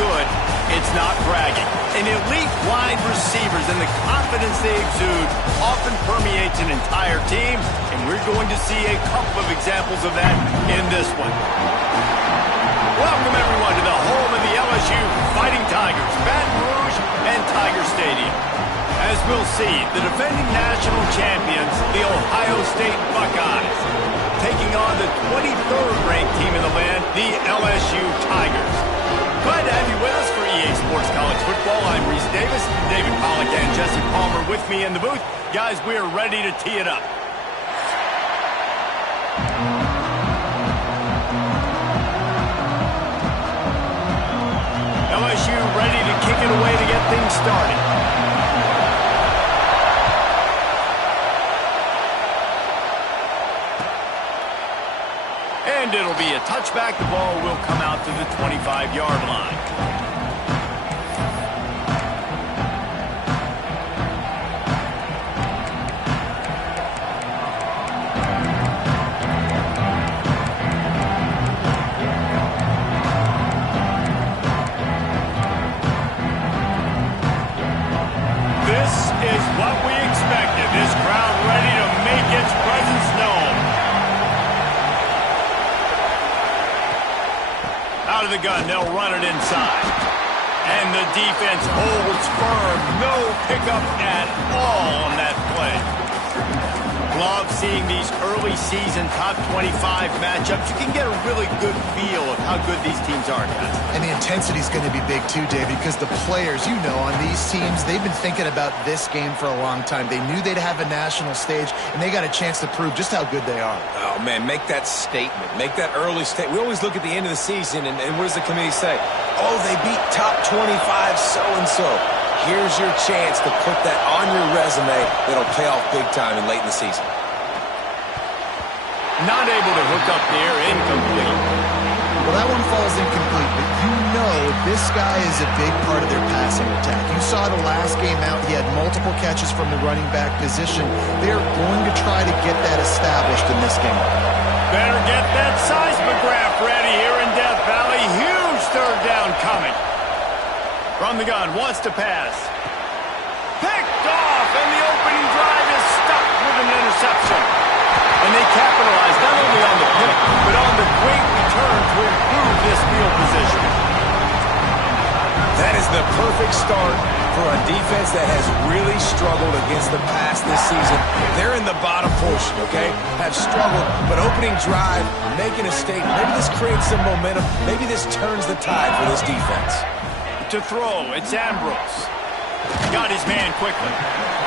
good, it's not bragging. And elite wide receivers and the confidence they exude often permeates an entire team, and we're going to see a couple of examples of that in this one. Welcome, everyone, to the home of the LSU Fighting Tigers, Baton Rouge and Tiger Stadium. As we'll see, the defending national champions, the Ohio State Buckeyes, taking on the 23rd ranked team in the land, the LSU Tigers. Glad to have you with us for EA Sports College Football. I'm Reese Davis, David Pollack and Jesse Palmer with me in the booth. Guys, we are ready to tee it up. LSU ready to kick it away to get things started. And it'll be a touchback. The ball will come out to the 25-yard line. This is what we expected. This crowd ready to make its presence known. Out of the gun, they'll run it inside. And the defense holds firm. No pickup at all on that play. Love seeing these early season top 25 matchups. You can get a really good feel of how good these teams are, guys. And the intensity is going to be big too, David, because the players, you know, on these teams, they've been thinking about this game for a long time. They knew they'd have a national stage, and they got a chance to prove just how good they are. Oh, man, make that statement. Make that early statement. We always look at the end of the season, and what does the committee say? Oh, they beat top 25 so-and-so. Here's your chance to put that on your resume that'll pay off big time and late in the season. Not able to hook up there, incomplete. Well, that one falls incomplete, but you know this guy is a big part of their passing attack. You saw the last game out, he had multiple catches from the running back position. They're going to try to get that established in this game. Better get that seismograph ready here in Death Valley. Huge third down coming. From the gun, wants to pass. Picked off, and the opening drive is stuck with an interception. And they capitalize not only on the pick, but on the great return to improve this field position. That is the perfect start for a defense that has really struggled against the pass this season. They're in the bottom portion, okay? Have struggled, but opening drive, making a statement. Maybe this creates some momentum. Maybe this turns the tide for this defense. To throw, it's Ambrose. Got his man quickly.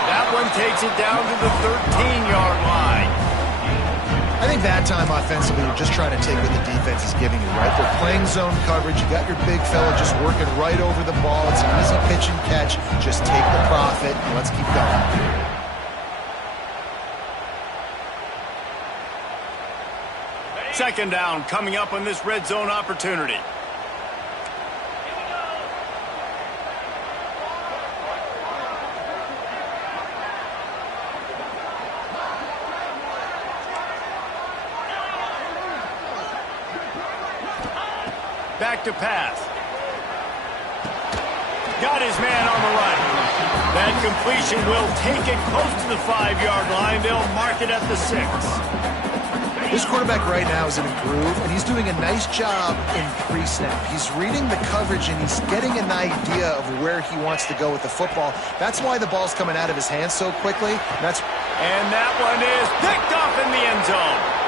That one takes it down to the 13-yard line. I think that time offensively, you're just trying to take what the defense is giving you, right? They're playing zone coverage. You got your big fella just working right over the ball. It's an easy pitch and catch. Just take the profit, and let's keep going. Second down coming up on this red zone opportunity. Back to pass. Got his man on the run. That completion will take it close to the 5-yard line. They'll mark it at the 6. This quarterback right now is in a groove, and he's doing a nice job in pre-snap. He's reading the coverage, and he's getting an idea of where he wants to go with the football. That's why the ball's coming out of his hands so quickly. And that one is picked off in the end zone.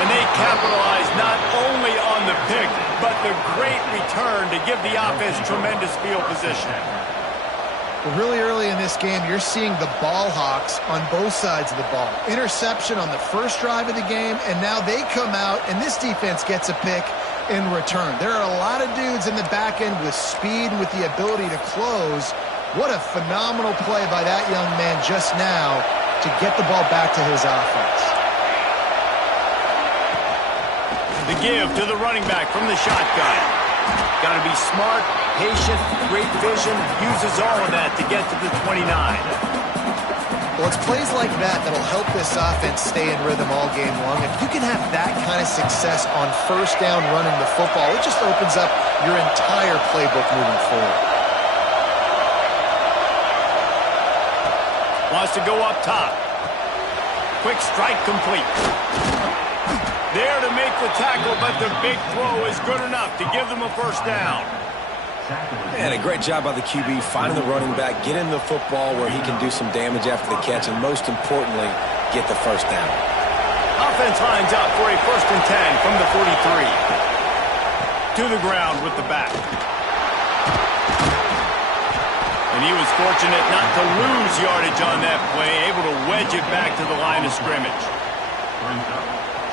And they capitalize not only on the pick, but the great return to give the offense tremendous field position. Really early in this game, you're seeing the ball hawks on both sides of the ball. Interception on the first drive of the game, and now they come out, and this defense gets a pick in return. There are a lot of dudes in the back end with speed, with the ability to close. What a phenomenal play by that young man just now to get the ball back to his offense. The give to the running back from the shotgun. Got to be smart, patient, great vision, uses all of that to get to the 29. Well, it's plays like that that'll help this offense stay in rhythm all game long. If you can have that kind of success on first down running the football, it just opens up your entire playbook moving forward. Wants to go up top. Quick strike complete. There to make the tackle, but the big throw is good enough to give them a first down. And a great job by the QB finding the running back, getting the football where he can do some damage after the catch, and most importantly, get the first down. Offense lines up for a 1st and 10 from the 43. To the ground with the back. And he was fortunate not to lose yardage on that play, able to wedge it back to the line of scrimmage.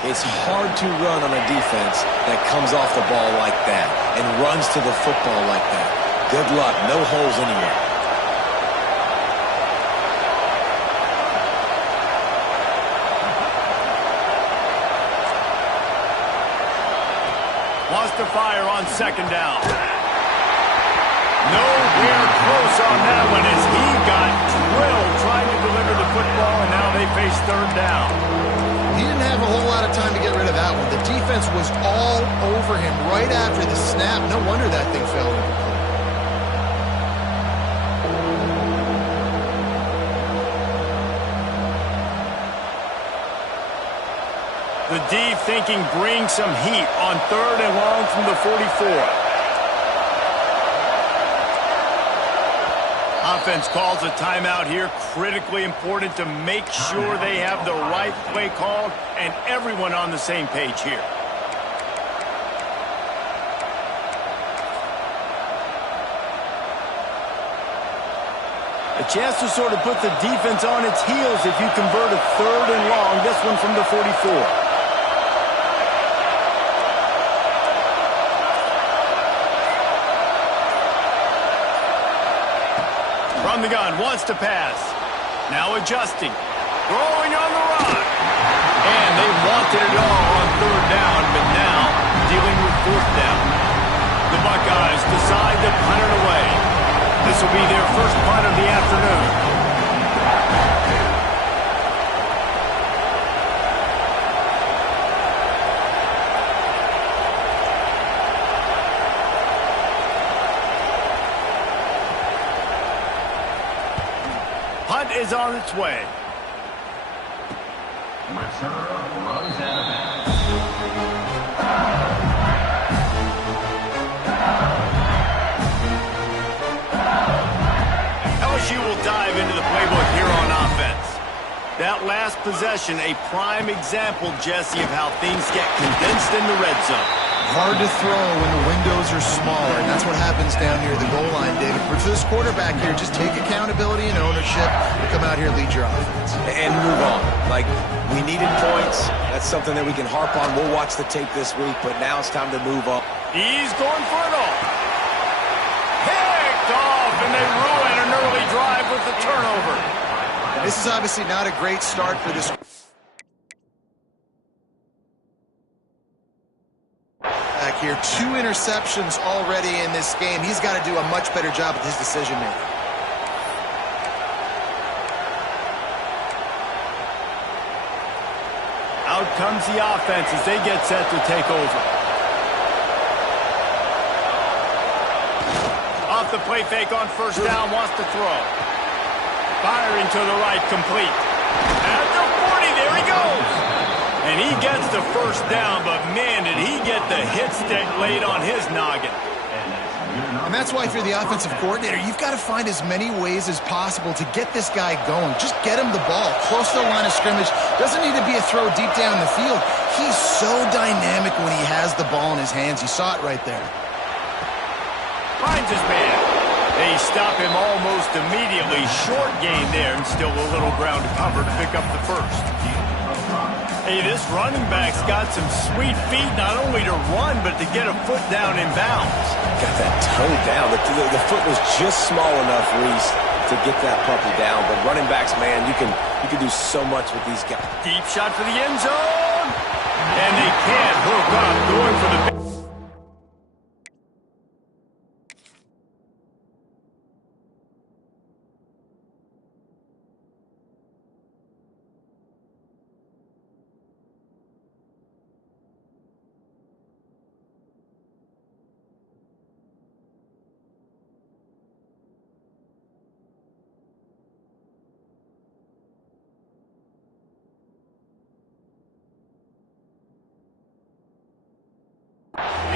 It's hard to run on a defense that comes off the ball like that and runs to the football like that. Good luck. No holes anywhere. Wants to fire on 2nd down. Nowhere close on that one as he got drilled trying to deliver the football, and now they face 3rd down. He didn't have a whole lot of time to get rid of that one. The defense was all over him right after the snap. No wonder that thing fell into play. The D thinking bring some heat on 3rd and long from the 44. Offense calls a timeout here. Critically important to make sure they have the right play called and everyone on the same page here. A chance to sort of put the defense on its heels if you convert a 3rd and long. This one from the 44. From the gun, wants to pass. Now adjusting. Throwing on the run. And they wanted it all on 3rd down, but now dealing with 4th down. The Buckeyes decide to punt it away. This will be their first punt of the afternoon. Punt is on its way. LSU will dive into the playbook here on offense. That last possession, a prime example, Jesse, of how things get condensed in the red zone. Hard to throw when the windows are smaller, and that's what happens down near the goal line, David. But for this quarterback here, just take accountability and ownership and come out here and lead your offense. And move on. Like, we needed points. That's something that we can harp on. We'll watch the tape this week, but now it's time to move on. He's going for it all. Picked off, and they ruin an early drive with the turnover. This is obviously not a great start for this. Here, 2 interceptions already in this game. He's got to do a much better job with his decision-making. Out comes the offense as they get set to take over. Off the play fake on 1st down, wants to throw. Firing to the right, complete. At the 40, there he goes. And he gets the first down, but man, did he get the hit stick laid on his noggin. And that's why if you're the offensive coordinator, you've got to find as many ways as possible to get this guy going. Just get him the ball close to the line of scrimmage. Doesn't need to be a throw deep down the field. He's so dynamic when he has the ball in his hands. You saw it right there. Finds his man. They stop him almost immediately. Short gain there, and still a little ground to cover to pick up the first. Hey, this running back's got some sweet feet, not only to run, but to get a foot down in bounds. Got that toe down. The foot was just small enough, Reese, to get that puppy down. But running backs, man, you can do so much with these guys. Deep shot for the end zone. And they can't hook up, going for the...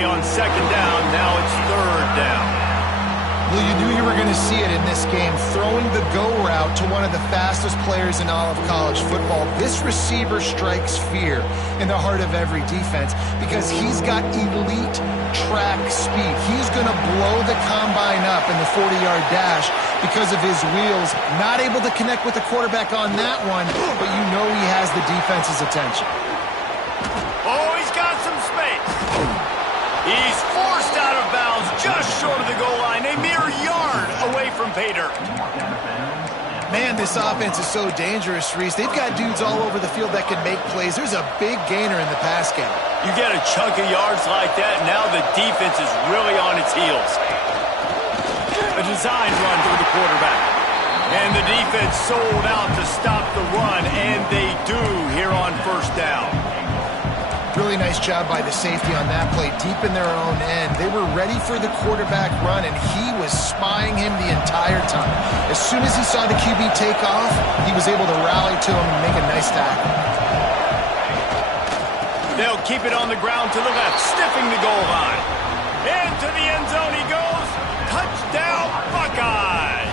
me on second down. Now it's third down. Well, you knew you were going to see it in this game, throwing the go route to one of the fastest players in all of college football. This receiver strikes fear in the heart of every defense because he's got elite track speed. He's going to blow the combine up in the 40-yard dash because of his wheels. Not able to connect with the quarterback on that one, but you know he has the defense's attention. Oh, he's got some space. He's forced out of bounds just short of the goal line, a mere yard away from pay dirt. Man, this offense is so dangerous, Reese. They've got dudes all over the field that can make plays. There's a big gainer in the pass game. You get a chunk of yards like that, now the defense is really on its heels. A design run for the quarterback. And the defense sold out to stop the run, and they do here on first down. Really nice job by the safety on that play, deep in their own end. They were ready for the quarterback run, and he was spying him the entire time. As soon as he saw the QB take off, he was able to rally to him and make a nice tackle. They'll keep it on the ground to the left, sniffing the goal line. Into the end zone he goes. Touchdown, Buckeyes!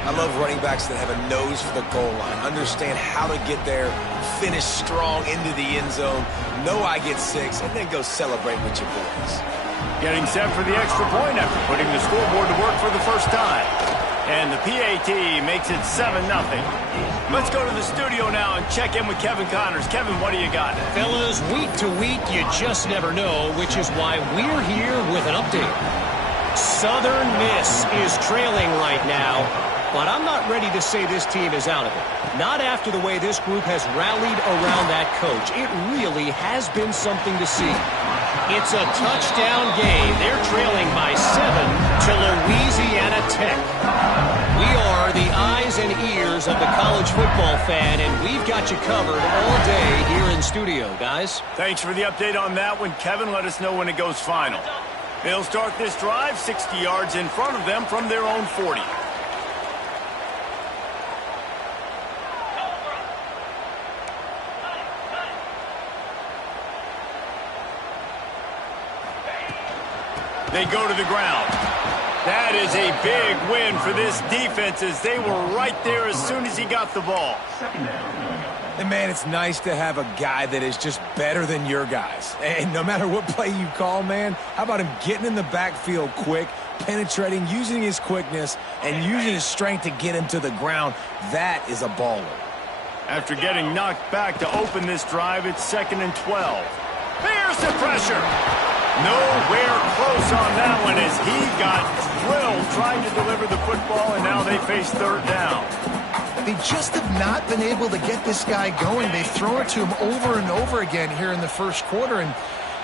I love running backs that have a nose for the goal line, understand how to get there, finish strong into the end zone, know I get 6, and then go celebrate with your boys. Getting set for the extra point after putting the scoreboard to work for the first time. And the PAT makes it 7-0. Let's go to the studio now and check in with Kevin Connors. Kevin, what do you got? Fellas, week to week, you just never know, which is why we're here with an update. Southern Miss is trailing right now, but I'm not ready to say this team is out of it. Not after the way this group has rallied around that coach. It really has been something to see. It's a touchdown game. They're trailing by 7 to Louisiana Tech. We are the eyes and ears of the college football fan, and we've got you covered all day here in studio, guys. Thanks for the update on that one, Kevin. Let us know when it goes final. They'll start this drive 60 yards in front of them from their own 40. They go to the ground. That is a big win for this defense as they were right there as soon as he got the ball. And, man, it's nice to have a guy that is just better than your guys. And no matter what play you call, man, how about him getting in the backfield quick, penetrating, using his quickness, and using his strength to get him to the ground? That is a baller. After getting knocked back to open this drive, it's 2nd and 12. Here's the pressure. Nowhere close on that one as he got drilled trying to deliver the football, and now they face third down. They just have not been able to get this guy going. They've thrown it to him over and over again here in the first quarter, and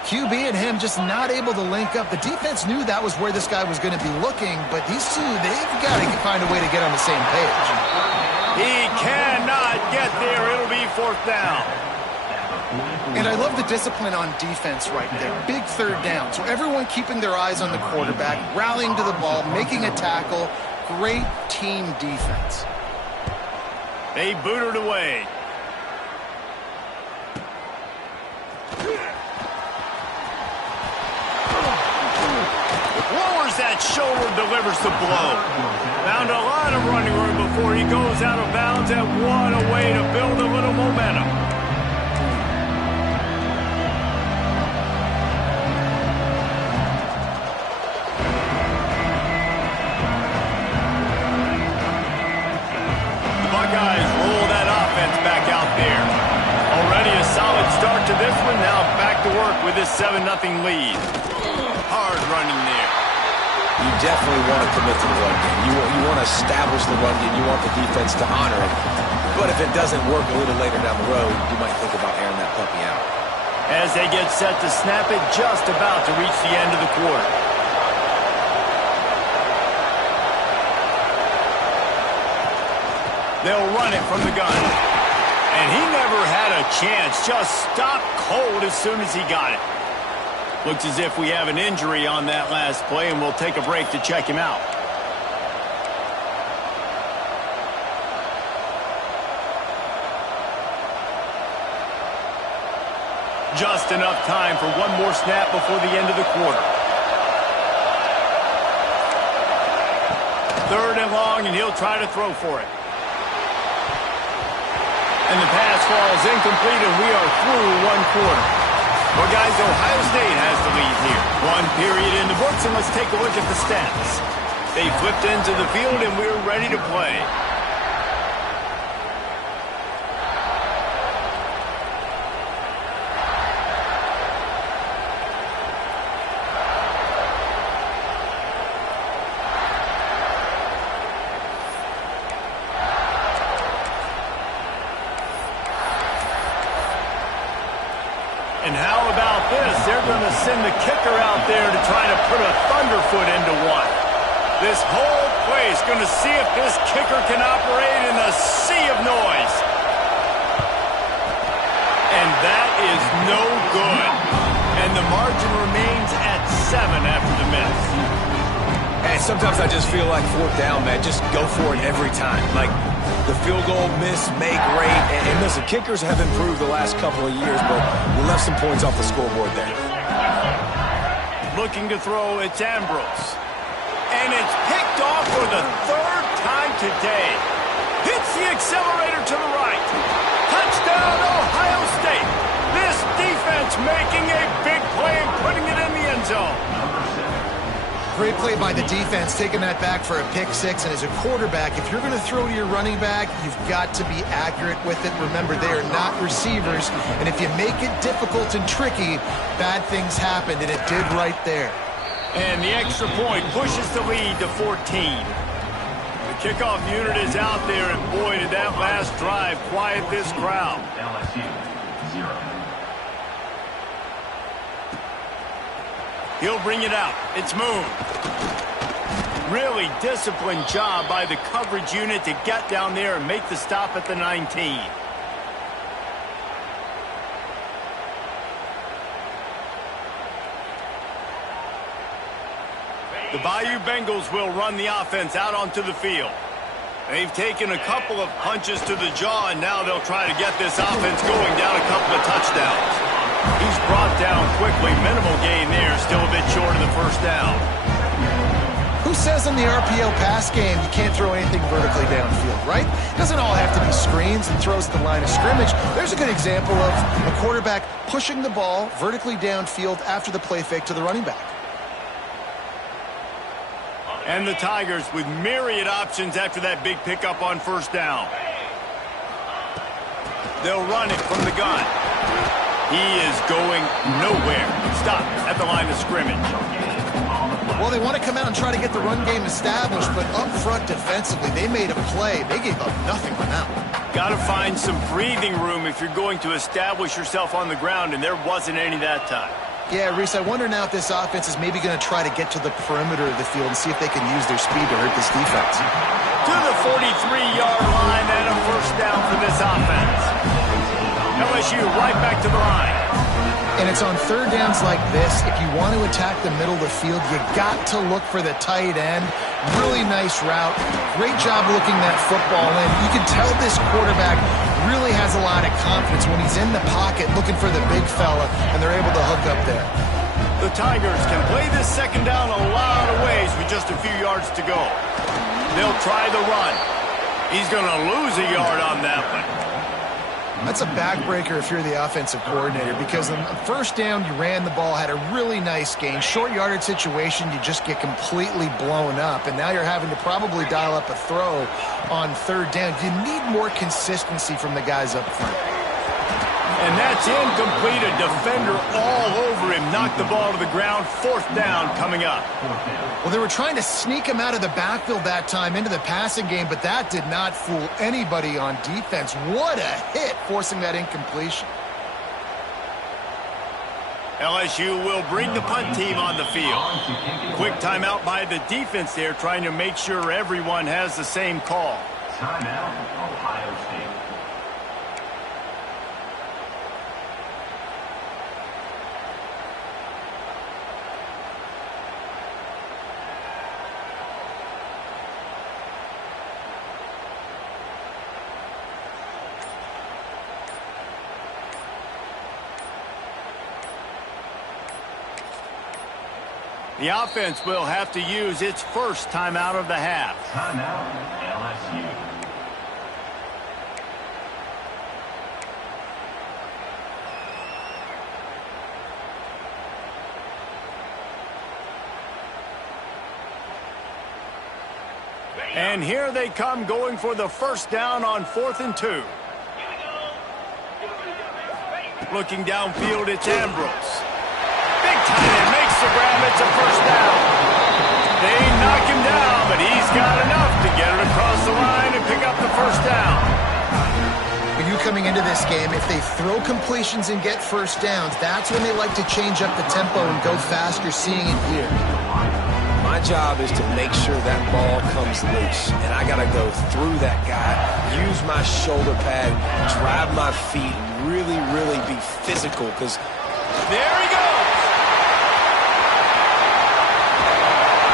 QB and him just not able to link up. The defense knew that was where this guy was going to be looking, but these two, they've got to find a way to get on the same page. He cannot get there. It'll be fourth down. And I love the discipline on defense right there. Big third down. So everyone keeping their eyes on the quarterback, rallying to the ball, making a tackle. Great team defense. They boot it away. Lowers that shoulder, delivers the blow. Found a lot of running room before he goes out of bounds, and what a way to build a little momentum. Buckeyes roll that offense back out there. Already a solid start to this one. Now back to work with this 7-0 lead. Hard running there. You definitely want to commit to the run game. You want to establish the run game. You want the defense to honor it. But if it doesn't work a little later down the road, you might think about airing that puppy out. As they get set to snap it, just about to reach the end of the quarter. They'll run it from the gun. And he never had a chance. Just stopped cold as soon as he got it. Looks as if we have an injury on that last play, and we'll take a break to check him out. Just enough time for one more snap before the end of the quarter. 3rd and long, and he'll try to throw for it. And the pass falls incomplete, and we are through 1 quarter. Well, guys, Ohio State has the lead here. 1 period in the books, and let's take a look at the stats. They flipped into the field, and we're ready to play. And how about this? They're going to send the kicker out there to try to put a thunderfoot into one. This whole place going to see if this kicker can operate in a sea of noise. And that is no good. And the margin remains at 7 after the miss. Hey, sometimes I just feel like 4th down, man. Just go for it every time. Like, the field goal, miss, make, rate. And listen, kickers have improved the last couple of years, but we left some points off the scoreboard there. Looking to throw, it's Ambrose. And it's picked off for the 3rd time today. Hits the accelerator to the right. Touchdown, Ohio State. This defense making a big play and putting it in the end zone. Great play by the defense, taking that back for a pick 6. And as a quarterback, if you're going to throw to your running back, you've got to be accurate with it. Remember, they are not receivers. And if you make it difficult and tricky, bad things happen, and it did right there. And the extra point pushes the lead to 14. The kickoff unit is out there, and boy, did that last drive quiet this crowd. LSU, 0. He'll bring it out. It's Moon. Really disciplined job by the coverage unit to get down there and make the stop at the 19. The Bayou Bengals will run the offense out onto the field. They've taken a couple of punches to the jaw, and now they'll try to get this offense going down a couple of touchdowns. He's brought down quickly. Minimal gain there. Still a bit short of the 1st down. Who says in the RPO pass game you can't throw anything vertically downfield, right? It doesn't all have to be screens and throws at the line of scrimmage. There's a good example of a quarterback pushing the ball vertically downfield after the play fake to the running back. And the Tigers with myriad options after that big pickup on 1st down. They'll run it from the gun. He is going nowhere. Stop at the line of scrimmage. Well, they want to come out and try to get the run game established, but up front defensively, they made a play. They gave up nothing on that one. Got to find some breathing room if you're going to establish yourself on the ground, and there wasn't any that time. Yeah, Reese, I wonder now if this offense is maybe going to try to get to the perimeter of the field and see if they can use their speed to hurt this defense. To the 43-yard line and a 1st down for this offense. LSU right back to the line. And it's on 3rd downs like this. If you want to attack the middle of the field, you got to look for the tight end. Really nice route. Great job looking that football in. You can tell this quarterback really has a lot of confidence when he's in the pocket looking for the big fella, and they're able to hook up there. The Tigers can play this 2nd down a lot of ways with just a few yards to go. They'll try the run. He's going to lose a yard on that one. That's a backbreaker if you're the offensive coordinator, because on the 1st down, you ran the ball, had a really nice gain. Short yardage situation, you just get completely blown up, and now you're having to probably dial up a throw on 3rd down. You need more consistency from the guys up front. And that's incomplete. A defender all over him. Knocked the ball to the ground. 4th down coming up. Well, they were trying to sneak him out of the backfield that time into the passing game, but that did not fool anybody on defense. What a hit, forcing that incompletion. LSU will bring the punt team on the field. Quick timeout by the defense there, trying to make sure everyone has the same call. Timeout, Ohio State. The offense will have to use its first timeout of the half. Timeout, LSU. And here they come going for the first down on 4th and 2. Looking downfield, it's Ambrose. Big tight end makes the grab. It's a first down. They knock him down, but he's got enough to get it across the line and pick up the first down. For you coming into this game, if they throw completions and get first downs, that's when they like to change up the tempo and go faster, seeing it here. My job is to make sure that ball comes loose, and I got to go through that guy, use my shoulder pad, drive my feet, really, really be physical, because there he goes.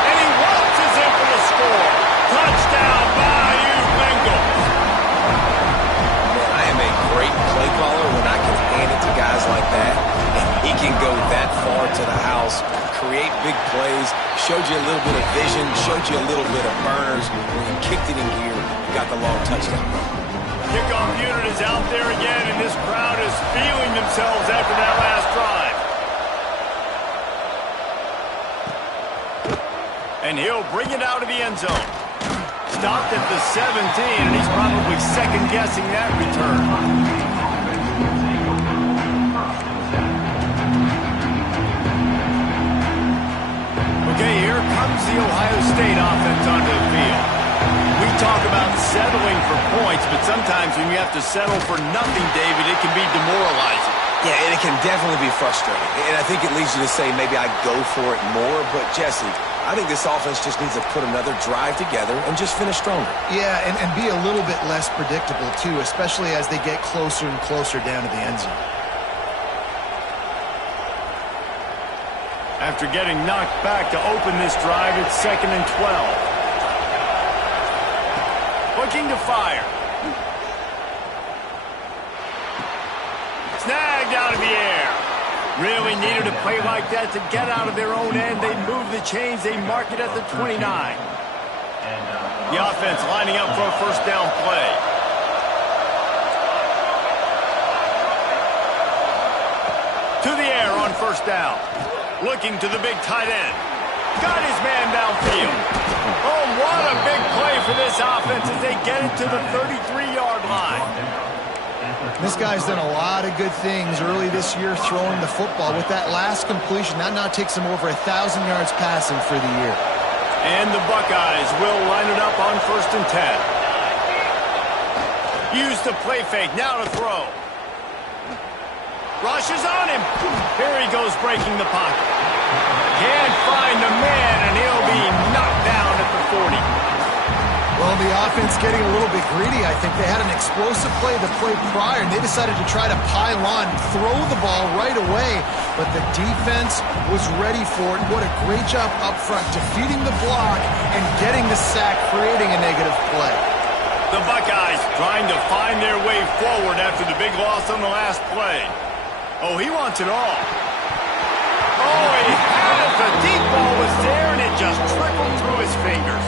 And he waltzes in for the score. Touchdown, Bayou Bengals. Man, I am a great play caller when I can hand it to guys like that, and he can go that far to the house, create big plays, showed you a little bit of vision, showed you a little bit of burners. When he kicked it in gear, you got the long touchdown. Kickoff unit is out there again, and this crowd is feeling themselves after that last drive. And he'll bring it out of the end zone. Stopped at the 17, and he's probably second-guessing that return. Okay, here comes the Ohio State offense onto the field. We talk about settling for points, but sometimes when you have to settle for nothing, David, it can be demoralizing. Yeah, and it can definitely be frustrating. And I think it leads you to say maybe I go for it more. But, Jesse, I think this offense just needs to put another drive together and just finish stronger. Yeah, and be a little bit less predictable, too, especially as they get closer and closer down to the end zone. After getting knocked back to open this drive, it's 2nd and 12. Looking to fire. Snagged out of the air. Really needed a play like that to get out of their own end. They move the chains. They mark it at the 29. The offense lining up for a first down play. To the air on first down. Looking to the big tight end. Got his man downfield. Oh, what a big play for this offense as they get it to the 33-yard line. This guy's done a lot of good things early this year throwing the football. With that last completion, that now takes him over 1,000 yards passing for the year. And the Buckeyes will line it up on 1st and 10. Use the play fake, now to throw. Rushes on him. Here he goes breaking the pocket. Can't find the man, and he'll be knocked down at the 40. Well, the offense getting a little bit greedy. I think they had an explosive play the play prior, and they decided to try to pile on, throw the ball right away. But the defense was ready for it. What a great job up front, defeating the block and getting the sack, creating a negative play. The Buckeyes trying to find their way forward after the big loss on the last play. Oh, he wants it all. Oh, he had it. The deep ball was there, and it just trickled through his fingers.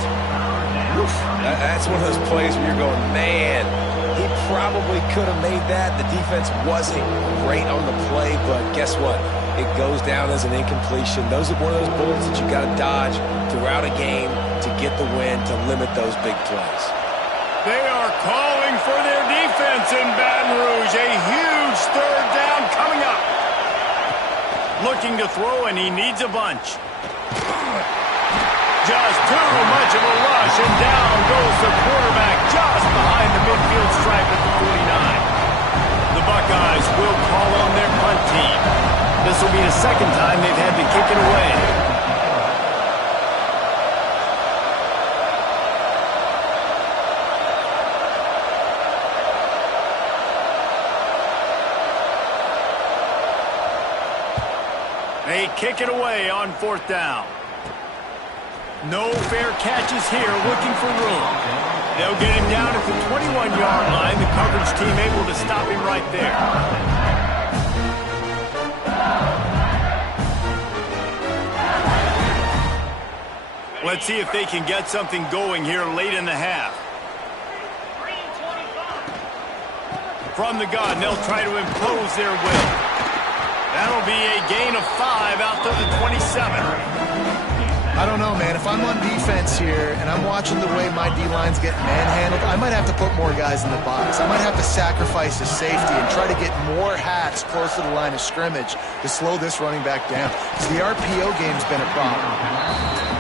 That's one of those plays where you're going, man, he probably could have made that. The defense wasn't great on the play, but guess what? It goes down as an incompletion. Those are one of those bullets that you got to dodge throughout a game to get the win, to limit those big plays. They are calling for their defense in Baton Rouge. A huge third down coming up. Looking to throw, and he needs a bunch. Just too much of a rush, and down goes the quarterback just behind the midfield stripe at the 49. The Buckeyes will call on their punt team. This will be the second time they've had to kick it away. They kick it away on 4th down. No fair catches here, looking for room. They'll get him down at the 21-yard line. The coverage team able to stop him right there. Let's see if they can get something going here late in the half. From the gun, they'll try to impose their will. That'll be a gain of 5 out to the 27. I don't know, man. If I'm on defense here and I'm watching the way my D-line's getting manhandled, I might have to put more guys in the box. I might have to sacrifice his safety and try to get more hats close to the line of scrimmage to slow this running back down. Because the RPO game's been a problem.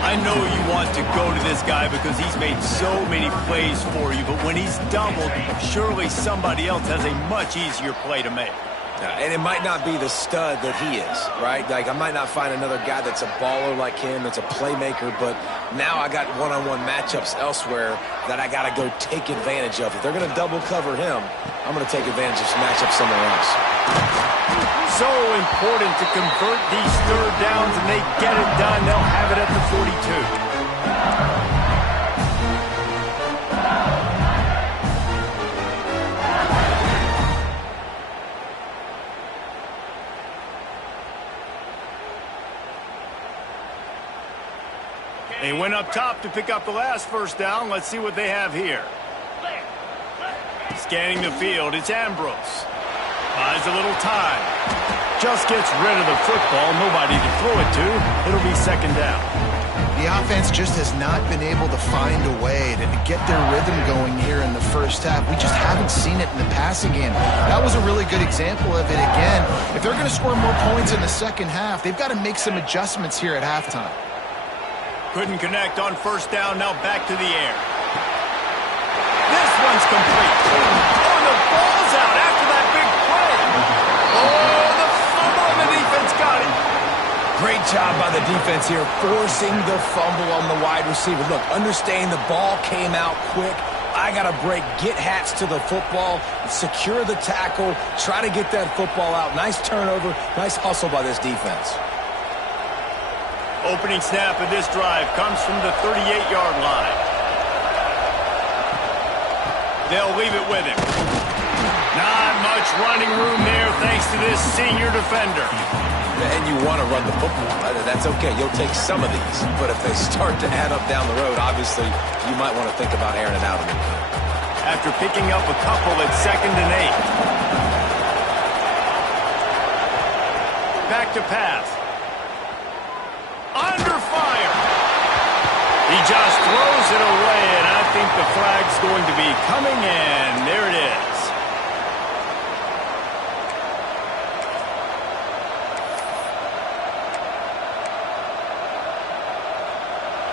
I know you want to go to this guy because he's made so many plays for you, but when he's doubled, surely somebody else has a much easier play to make. And it might not be the stud that he is, right? Like, I might not find another guy that's a baller like him, that's a playmaker, but now I got one-on-one matchups elsewhere that I got to go take advantage of. If they're going to double cover him, I'm going to take advantage of some matchups somewhere else. So important to convert these third downs, and they get it done. They'll have it at the 42. They went up top to pick up the last first down. Let's see what they have here. Scanning the field, it's Ambrose. Buys a little time. Just gets rid of the football. Nobody to throw it to. It'll be second down. The offense just has not been able to find a way to get their rhythm going here in the first half. We just haven't seen it in the passing game. That was a really good example of it again. If they're going to score more points in the second half, they've got to make some adjustments here at halftime. Couldn't connect on first down. Now back to the air. This one's complete. Oh, the ball's out after that big play. Oh, the fumble, and the defense got it. Great job by the defense here, forcing the fumble on the wide receiver. Look, understanding the ball came out quick. I got to break, get hats to the football, secure the tackle, try to get that football out. Nice turnover, nice hustle by this defense. Opening snap of this drive comes from the 38-yard line. They'll leave it with him. Not much running room there thanks to this senior defender. And you want to run the football. That's okay. You'll take some of these. But if they start to add up down the road, obviously, you might want to think about airing it out a little bit. After picking up a couple at 2nd and 8. Back to pass. Under fire. He just throws it away, and I think the flag's going to be coming in. There it is.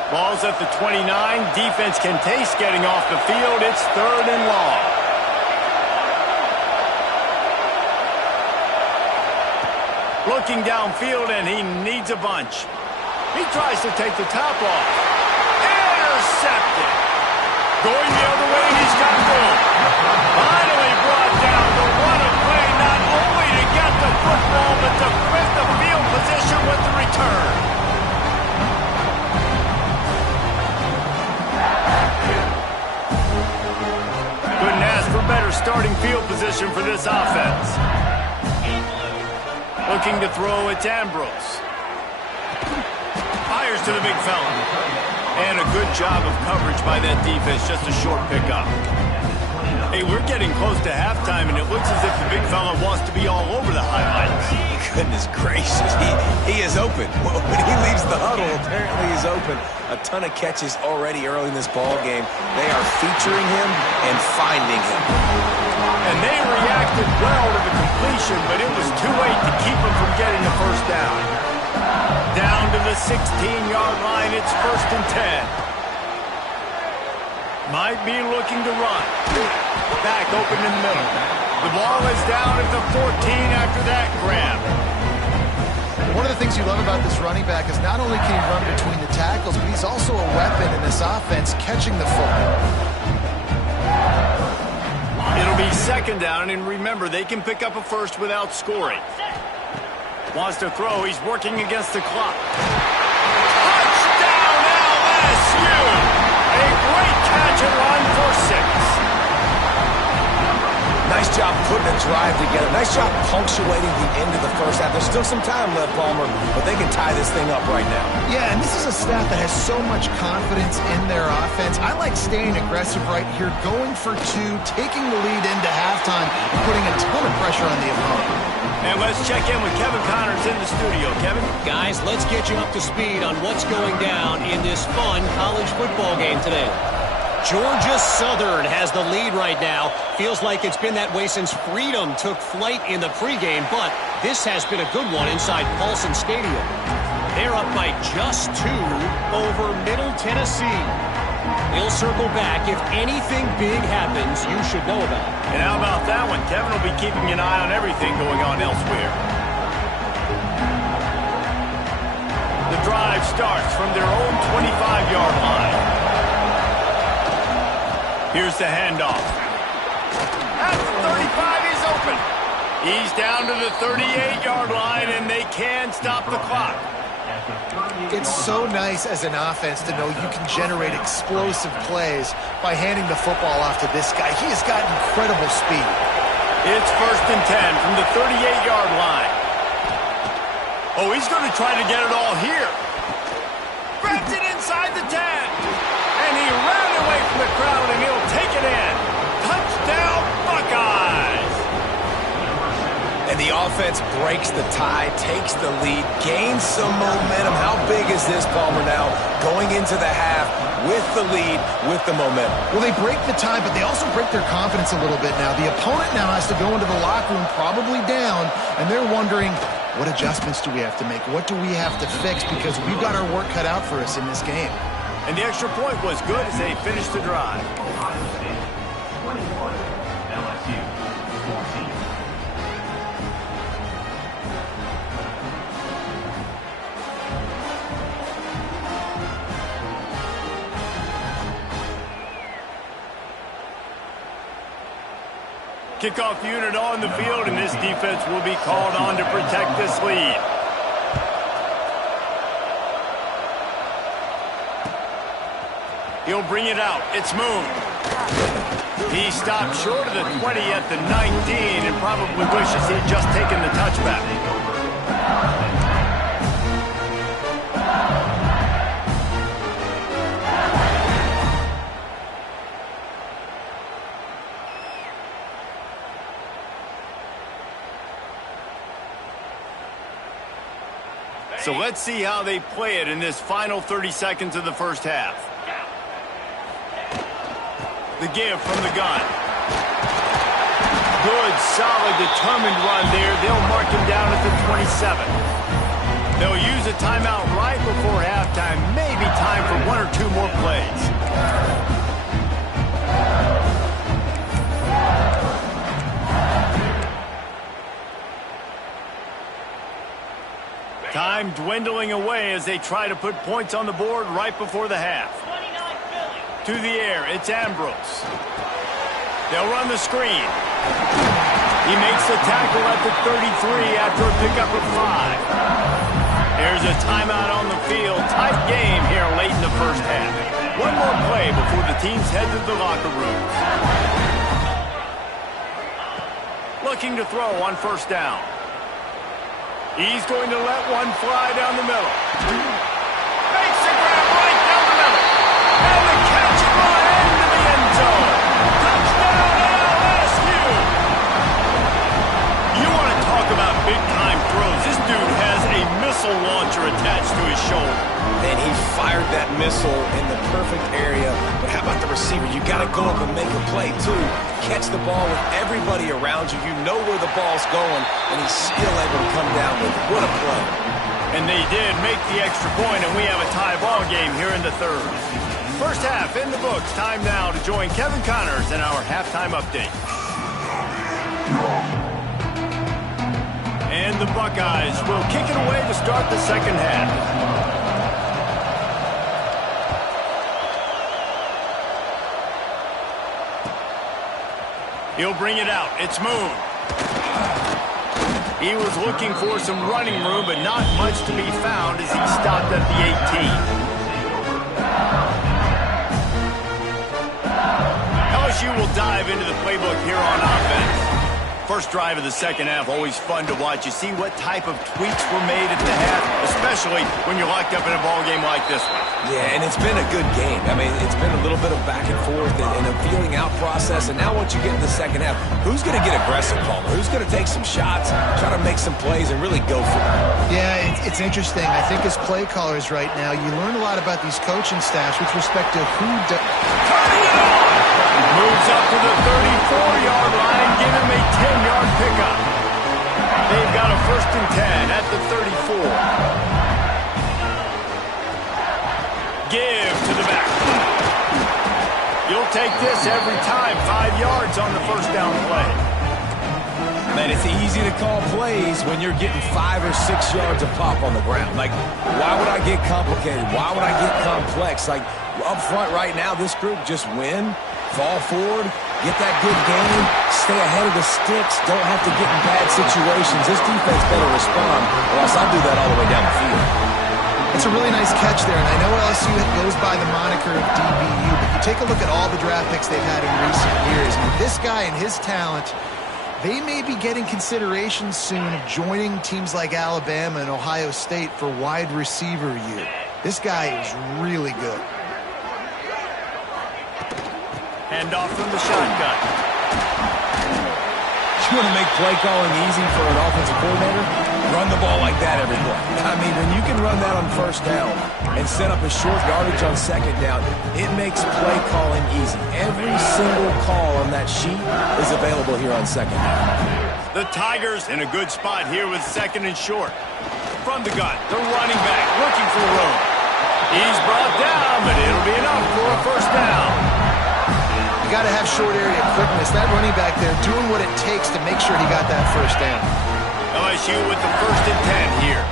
Ball's at the 29. Defense can taste getting off the field. It's 3rd and long. Looking downfield, and he needs a bunch. He tries to take the top off. Intercepted. Going the other way, and he's got room. Finally brought down the run-away, not only to get the football, but to quit the field position with the return. Couldn't ask for better starting field position for this offense. Looking to throw, it's Ambrose. Fires to the big fella. And a good job of coverage by that defense, just a short pickup. Hey, we're getting close to halftime, and it looks as if the big fella wants to be all over the highlights. Goodness gracious, he is open. When he leaves the huddle, apparently he's open. A ton of catches already early in this ball game. They are featuring him and finding him. And they reacted well to the completion, but it was too late to keep him from getting the first down. Down to the 16-yard line, it's 1st and 10. Might be looking to run. Back open in the middle. The ball is down at the 14 after that grab. One of the things you love about this running back is not only can he run between the tackles, but he's also a weapon in this offense catching the football. It'll be 2nd down, and remember, they can pick up a first without scoring. Wants to throw. He's working against the clock. Touchdown, LSU! A great catch and run for 6. Nice job putting a drive together. Nice job punctuating the end of the first half. There's still some time left, Palmer, but they can tie this thing up right now. Yeah, and this is a staff that has so much confidence in their offense. I like staying aggressive right here, going for two, taking the lead into halftime, and putting a ton of pressure on the opponent. And let's check in with Kevin Connors in the studio. Kevin? Guys, let's get you up to speed on what's going down in this fun college football game today. Georgia Southern has the lead right now. Feels like it's been that way since Freedom took flight in the pregame, but this has been a good one inside Paulson Stadium. They're up by just 2 over Middle Tennessee. We'll circle back. If anything big happens, you should know about it. And how about that one? Kevin will be keeping an eye on everything going on elsewhere. The drive starts from their own 25-yard line. Here's the handoff. At the 35, he's open. He's down to the 38-yard line, and they can stop the clock. It's so nice as an offense to know you can generate explosive plays by handing the football off to this guy. He has got incredible speed. It's 1st and 10 from the 38-yard line. Oh, he's going to try to get it all here. Grabs it inside the 10. And he ran away from the crowd, and he'll take it in. Touchdown, Buckeyes! And the offense breaks the tie, takes the lead, gains some momentum. How big is this, Palmer, now going into the half with the lead, with the momentum? Well, they break the tie, but they also break their confidence a little bit now. The opponent now has to go into the locker room probably down, and they're wondering, what adjustments do we have to make? What do we have to fix? Because we've got our work cut out for us in this game. And the extra point was good as they finished the drive. Ohio State 21, LSU 14. Kickoff unit on the field, and this defense will be called on to protect this lead. He'll bring it out. It's Moon. He stopped short of the 20 at the 19 and probably wishes he'd just taken the touchback. So let's see how they play it in this final 30 seconds of the first half. The give from the gun. Good, solid, determined run there. They'll mark him down at the 27. They'll use a timeout right before halftime. Maybe time for 1 or 2 more plays. Time dwindling away as they try to put points on the board right before the half. To the air, it's Ambrose. They'll run the screen. He makes the tackle at the 33 after a pickup of 5. There's a timeout on the field. Tight game here late in the first half. One more play before the teams head to the locker room. Looking to throw on 1st down. He's going to let one fly down the middle. Makes a grab right down the middle. And the catch ball into the end zone. Touchdown LSU. You want to talk about big-time throws. This dude has a missile launcher attached to his shoulder. And he fired that missile in the perfect area. But how about the receiver? You got to go up and make a play, too. Catch the ball with everybody around you. You know where the ball's going, and he's still able to come down with it. What a play. And they did make the extra point, and we have a tie ball game here in the third. First half in the books. Time now to join Kevin Connors in our halftime update. And the Buckeyes will kick it away to start the second half. He'll bring it out. It's Moon. He was looking for some running room, but not much to be found as he stopped at the 18. LSU will dive into the playbook here on offense. First drive of the second half, always fun to watch. You see what type of tweaks were made at the half, especially when you're locked up in a ball game like this one. Yeah, and it's been a good game. I mean, it's been a little bit of back and forth and a feeling out process. And now once you get in the second half, who's going to get aggressive, Palmer? Who's going to take some shots, try to make some plays, and really go for it? Yeah, it's interesting. I think as play callers right now, you learn a lot about these coaching staffs with respect to who does. Turning it on! Moves up to the 34-yard line, give him a 10-yard pickup. They've got a 1st and 10 at the 34. Give to the back. You'll take this every time. 5 yards on the first down play. Man, it's easy to call plays when you're getting 5 or 6 yards of pop on the ground. Like, why would I get complicated? Why would I get complex? Like, up front right now, this group just win, fall forward, get that good game, stay ahead of the sticks, don't have to get in bad situations. This defense better respond, or else I'll do that all the way down the field. It's a really nice catch there, and I know LSU goes by the moniker of DBU, but you take a look at all the draft picks they've had in recent years, and with this guy and his talent, they may be getting consideration soon of joining teams like Alabama and Ohio State for wide receiver year. This guy is really good. Handoff from the shotgun. You want to make play calling easy for an offensive coordinator? Run the ball like that every play. I mean, when you can run that on first down and set up a short yardage on second down, it makes play calling easy. Every single call on that sheet is available here on second down. The Tigers in a good spot here with 2nd and short. From the gun, the running back looking for room. He's brought down, but it'll be enough for a 1st down. You got to have short area quickness. That running back there doing what it takes to make sure he got that 1st down. LSU with the 1st and 10 here.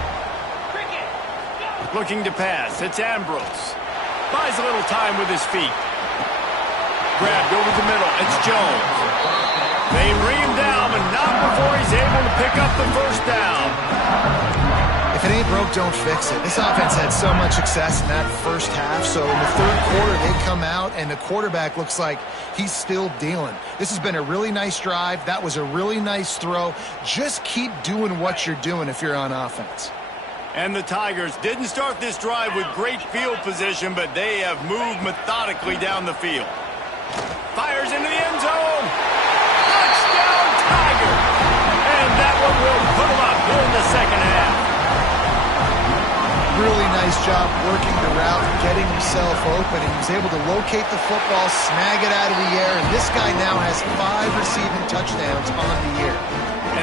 Looking to pass. It's Ambrose. Buys a little time with his feet. Grabbed over the middle. It's Jones. They bring him down, but not before he's able to pick up the 1st down. If it ain't broke, don't fix it. This offense had so much success in that first half, so in the 3rd quarter, they come out, and the quarterback looks like he's still dealing. This has been a really nice drive. That was a really nice throw. Just keep doing what you're doing if you're on offense. And the Tigers didn't start this drive with great field position, but they have moved methodically down the field. Fires into the end zone. Touchdown, Tigers! And that one will put them up here in the second half. Really nice job working the route, getting himself open, and he was able to locate the football, snag it out of the air, and this guy now has 5 receiving touchdowns on the year.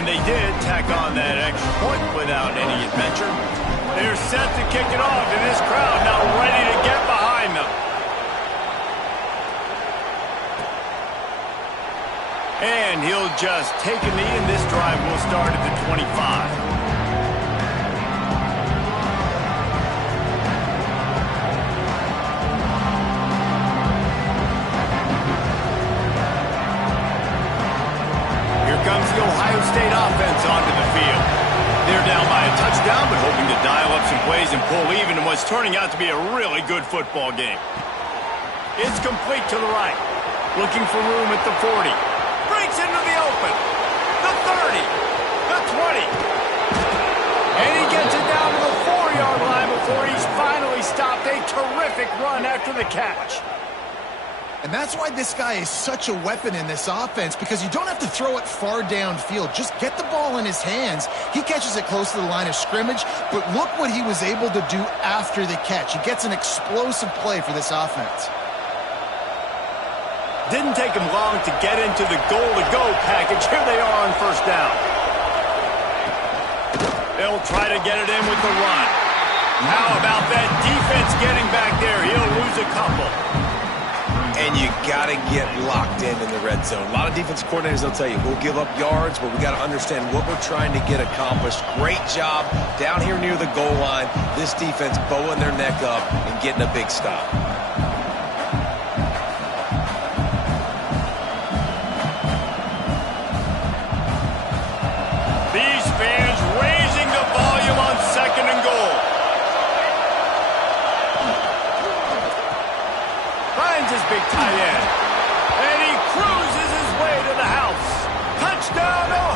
And they did tack on that extra point without any adventure. They're set to kick it off, and this crowd now ready to get behind them. And he'll just take a knee, and this drive will start at the 25. Comes the Ohio State offense onto the field. They're down by a touchdown, but hoping to dial up some plays and pull even in what's turning out to be a really good football game. It's complete to the right. Looking for room at the 40. Breaks into the open. The 30. The 20. And he gets it down to the 4-yard line before he's finally stopped. A terrific run after the catch. And that's why this guy is such a weapon in this offense, because you don't have to throw it far downfield. Just get the ball in his hands. He catches it close to the line of scrimmage, but look what he was able to do after the catch. He gets an explosive play for this offense. Didn't take him long to get into the goal-to-go package. Here they are on 1st down. They'll try to get it in with the run. How about that defense getting back there? He'll lose a couple. And you got to get locked in the red zone. A lot of defense coordinators will tell you, we'll give up yards, but we got to understand what we're trying to get accomplished. Great job down here near the goal line. This defense bowing their neck up and getting a big stop. These fans raising the volume on 2nd and goal. Finds his big tight end. And he cruises his way to the house. Touchdown, Ohio!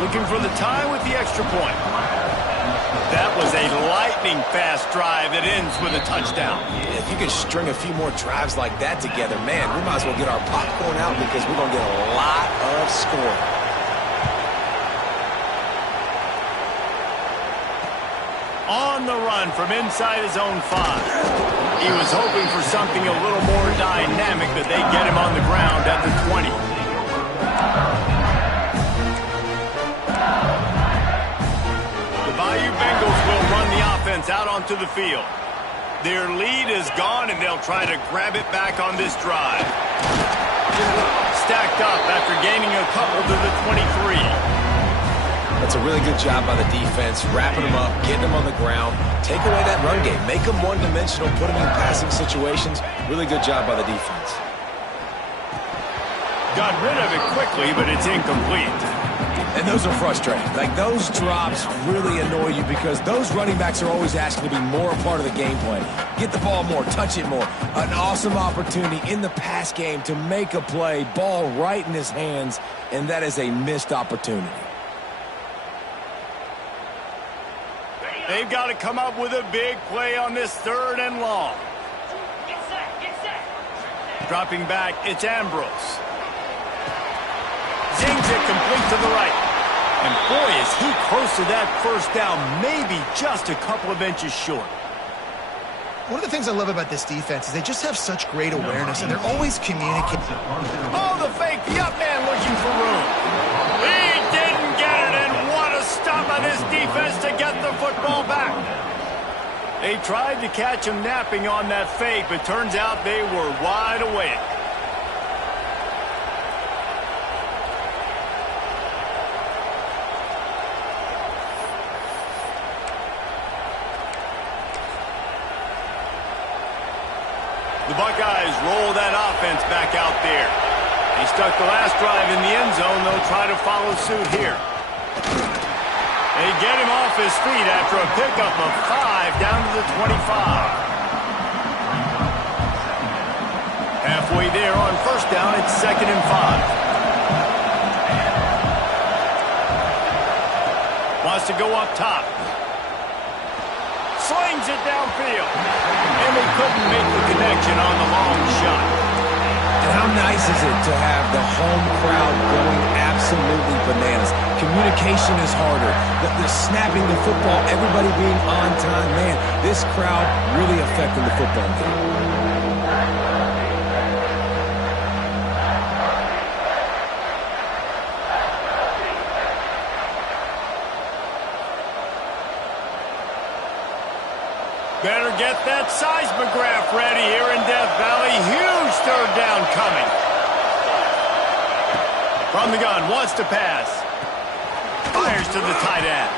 Looking for the tie with the extra point. That was a lightning-fast drive that ends with a touchdown. If you can string a few more drives like that together, man, we might as well get our popcorn out because we're going to get a lot of scoring. On the run from inside his own 5. He was hoping for something a little more dynamic, but they get him on the ground at the 20. The Bayou Bengals will run the offense out onto the field. Their lead is gone, and they'll try to grab it back on this drive. Stacked up after gaining a couple to the 23. That's a really good job by the defense, wrapping them up, getting them on the ground, take away that run game, make them one-dimensional, put them in passing situations. Really good job by the defense. Got rid of it quickly, but it's incomplete. And those are frustrating. Like, those drops really annoy you because those running backs are always asking to be more a part of the game plan. Get the ball more, touch it more. An awesome opportunity in the pass game to make a play, ball right in his hands, and that is a missed opportunity. They've got to come up with a big play on this 3rd and long. Get set. Dropping back, it's Ambrose. Zings it complete to the right. And boy, is he close to that first down, maybe just a couple of inches short. One of the things I love about this defense is they just have such great awareness, and they're always communicating. Oh, the fake, the up man looking for room. He didn't get it, and what a stop by this defense to get the football back. They tried to catch him napping on that fake, but turns out they were wide awake. The Buckeyes roll that offense back out there. They stuck the last drive in the end zone. They'll try to follow suit here. They get him off his feet after a pickup of 5 down to the 25. Halfway there on first down, it's 2nd and 5. Wants to go up top. Slings it downfield. And they couldn't make the connection on the long shot. And how nice is it to have the home crowd going absolutely bananas? Communication is harder. The snapping the football, everybody being on time. Man, this crowd really affecting the football game. Better get that seismograph ready here in Death Valley. Huge 3rd down coming. From the gun, wants to pass. Fires to the tight end.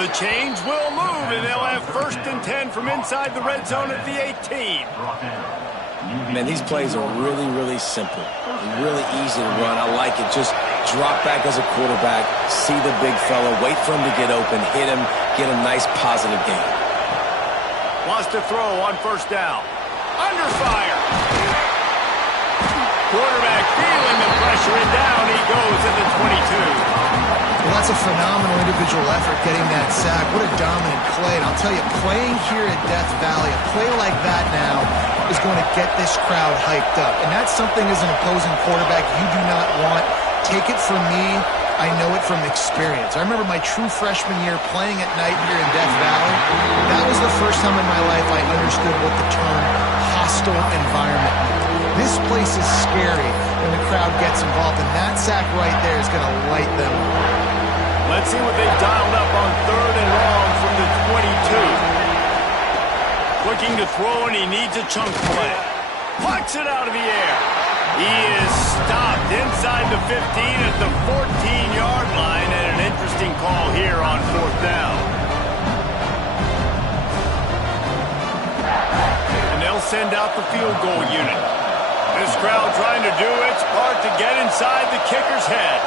The chains will move, and they'll have 1st and 10 from inside the red zone at the 18. Man, these plays are really, really simple. Really easy to run. I like it. Just drop back as a quarterback, see the big fella, wait for him to get open, hit him, get a nice positive gain. Wants to throw on first down. Under fire. Quarterback feeling the pressure, and down he goes at the 22. Well, that's a phenomenal individual effort getting that sack. What a dominant play. And I'll tell you, playing here at Death Valley, a play like that now is going to get this crowd hyped up. And that's something as an opposing quarterback you do not want. Take it from me. I know it from experience. I remember my true freshman year playing at night here in Death Valley. That was the first time in my life I understood what the term hostile environment meant. This place is scary when the crowd gets involved, and that sack right there is going to light them up. Let's see what they've dialed up on 3rd and long from the 22. Looking to throw, and he needs a chunk play. Plucks it out of the air. He is stopped inside the 15 at the 14-yard line, and an interesting call here on 4th down. And they'll send out the field goal unit. This crowd trying to do its part to get inside the kicker's head.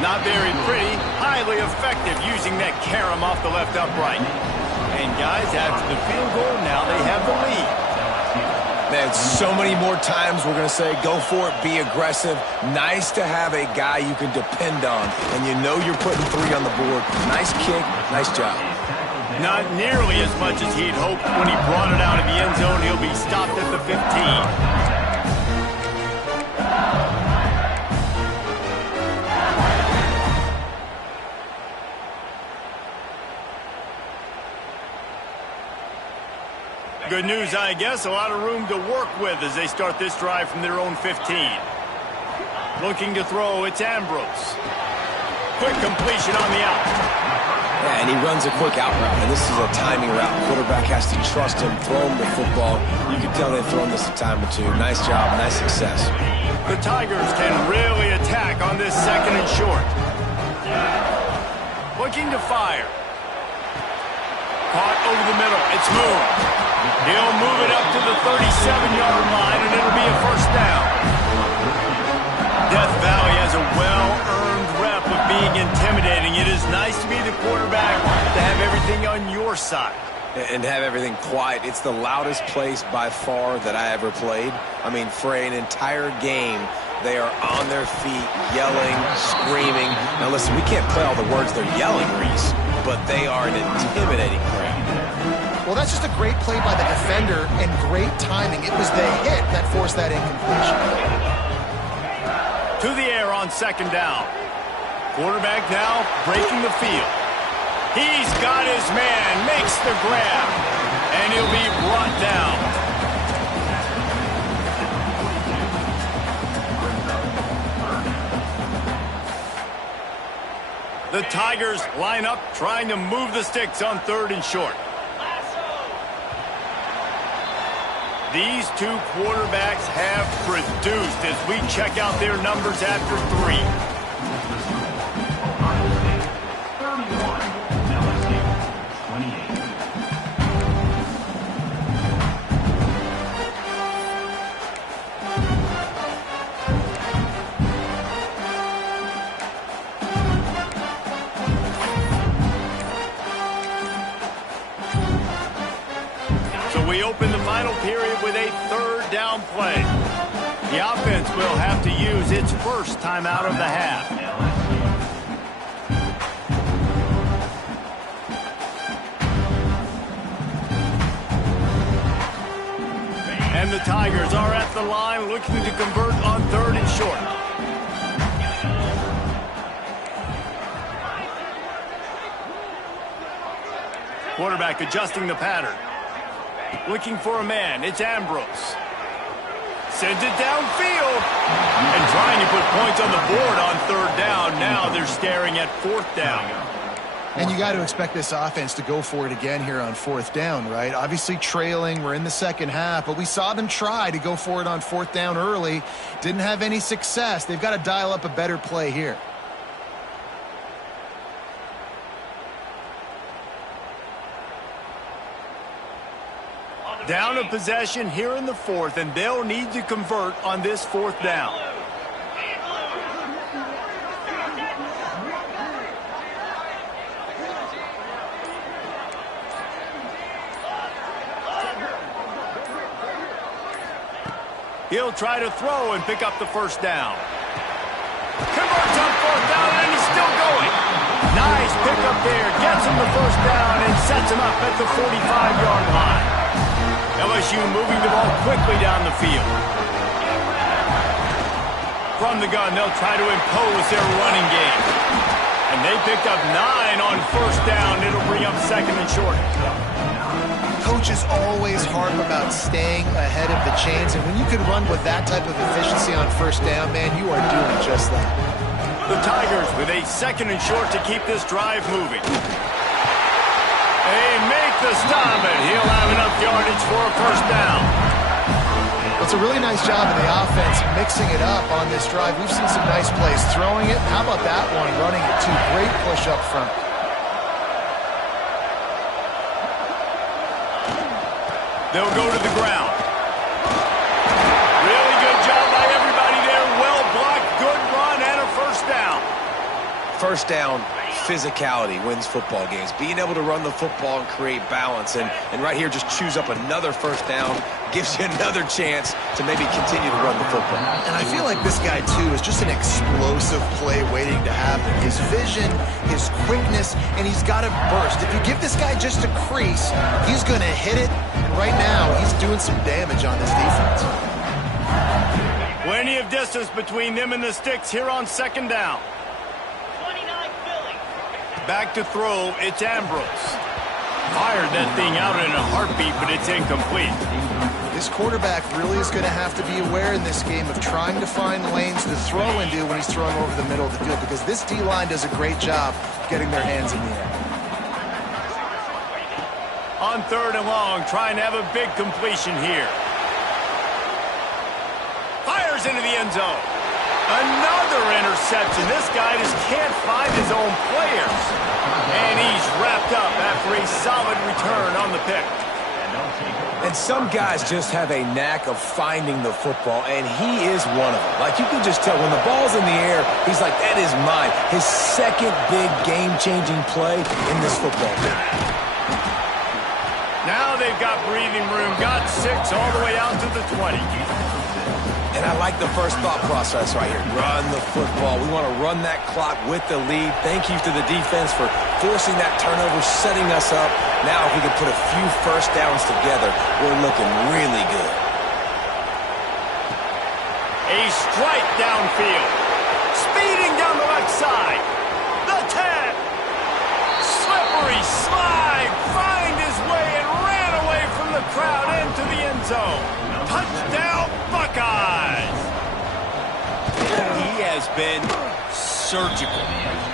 Not very pretty, highly effective using that carom off the left upright. And guys, after the field goal, now they have the lead. Man, so many more times we're going to say, go for it, be aggressive. Nice to have a guy you can depend on, and you know you're putting 3 on the board. Nice kick, nice job. Not nearly as much as he'd hoped when he brought it out of the end zone. He'll be stopped at the 15. Good news, I guess. A lot of room to work with as they start this drive from their own 15. Looking to throw, it's Ambrose. Quick completion on the out. Yeah, and he runs a quick out route, and this is a timing route. Quarterback has to trust him, throw him the football. You can tell they've thrown this a time or two. Nice job, nice success. The Tigers can really attack on this 2nd and short. Looking to fire. Caught over the middle. It's moved. He'll move it up to the 37-yard line, and it'll be a 1st down. Death Valley has a well-earned rep of being intimidating. It is nice to be the quarterback, to have everything on your side. And have everything quiet. It's the loudest place by far that I ever played. I mean, for an entire game, they are on their feet, yelling, screaming. Now listen, we can't play all the words they're yelling, Reese, but they are an intimidating crowd. Well, that's just a great play by the defender and great timing. It was the hit that forced that incompletion. To the air on 2nd down. Quarterback now breaking the field. He's got his man, makes the grab, and he'll be brought down. The Tigers line up trying to move the sticks on 3rd and short. These 2 quarterbacks have produced as we check out their numbers after 3. 31, LSU, 28. We open the final period with a 3rd down play. The offense will have to use its 1st timeout of the half. And the Tigers are at the line looking to convert on 3rd and short. Quarterback adjusting the pattern. Looking for a man. It's Ambrose. Sends it downfield. And trying to put points on the board on 3rd down. Now they're staring at 4th down. And you got to expect this offense to go for it again here on 4th down, right? Obviously trailing. We're in the 2nd half, but we saw them try to go for it on 4th down early. Didn't have any success. They've got to dial up a better play here. Down a possession here in the 4th, and they'll need to convert on this 4th down. He'll try to throw and pick up the 1st down. Converts on 4th down, and he's still going. Nice pickup there. Gets him the 1st down and sets him up at the 45-yard line. LSU moving the ball quickly down the field. From the gun, they'll try to impose their running game. And they picked up 9 on 1st down. It'll bring up 2nd and short. Coaches always harp about staying ahead of the chains, and when you can run with that type of efficiency on 1st down, man, you are doing just that. The Tigers with a 2nd and short to keep this drive moving. They make the stop, and he'll have enough yardage for a 1st down. It's a really nice job of the offense mixing it up on this drive. We've seen some nice plays throwing it. How about that one, running it too? Great push up front. They'll go to the ground. Really good job by everybody there. Well blocked, good run, and a 1st down. 1st down, physicality wins football games. Being able to run the football and create balance. And right here, just choose up another first down, gives you another chance to maybe continue to run the football. And I feel like this guy, too, is just an explosive play waiting to happen. His vision, his quickness, and he's got to burst. If you give this guy just a crease, he's going to hit it. And right now, he's doing some damage on this defense. Plenty of distance between them and the sticks here on second down. Back to throw, it's Ambrose. Fired that thing out in a heartbeat, but it's incomplete. This quarterback really is going to have to be aware in this game of trying to find lanes to throw into when he's throwing over the middle of the field, because this D-line does a great job getting their hands in the air. On third and long, trying to have a big completion here. Fires into the end zone. Another interception. This guy just can't find his own players. And he's wrapped up after a solid return on the pick. And some guys just have a knack of finding the football, and he is one of them. Like, you can just tell when the ball's in the air, he's like, that is mine. His second big game-changing play in this football game. Now they've got breathing room. Got 6 all the way out to the 20. And I like the first thought process right here. Run the football. We want to run that clock with the lead. Thank you to the defense for forcing that turnover, setting us up. Now if we can put a few first downs together, we're looking really good. A strike downfield. Speeding down the left side. The 10. Slippery slide. Find his way and ran away from the crowd into the end zone. Touchdown, Buckeyes! He has been surgical.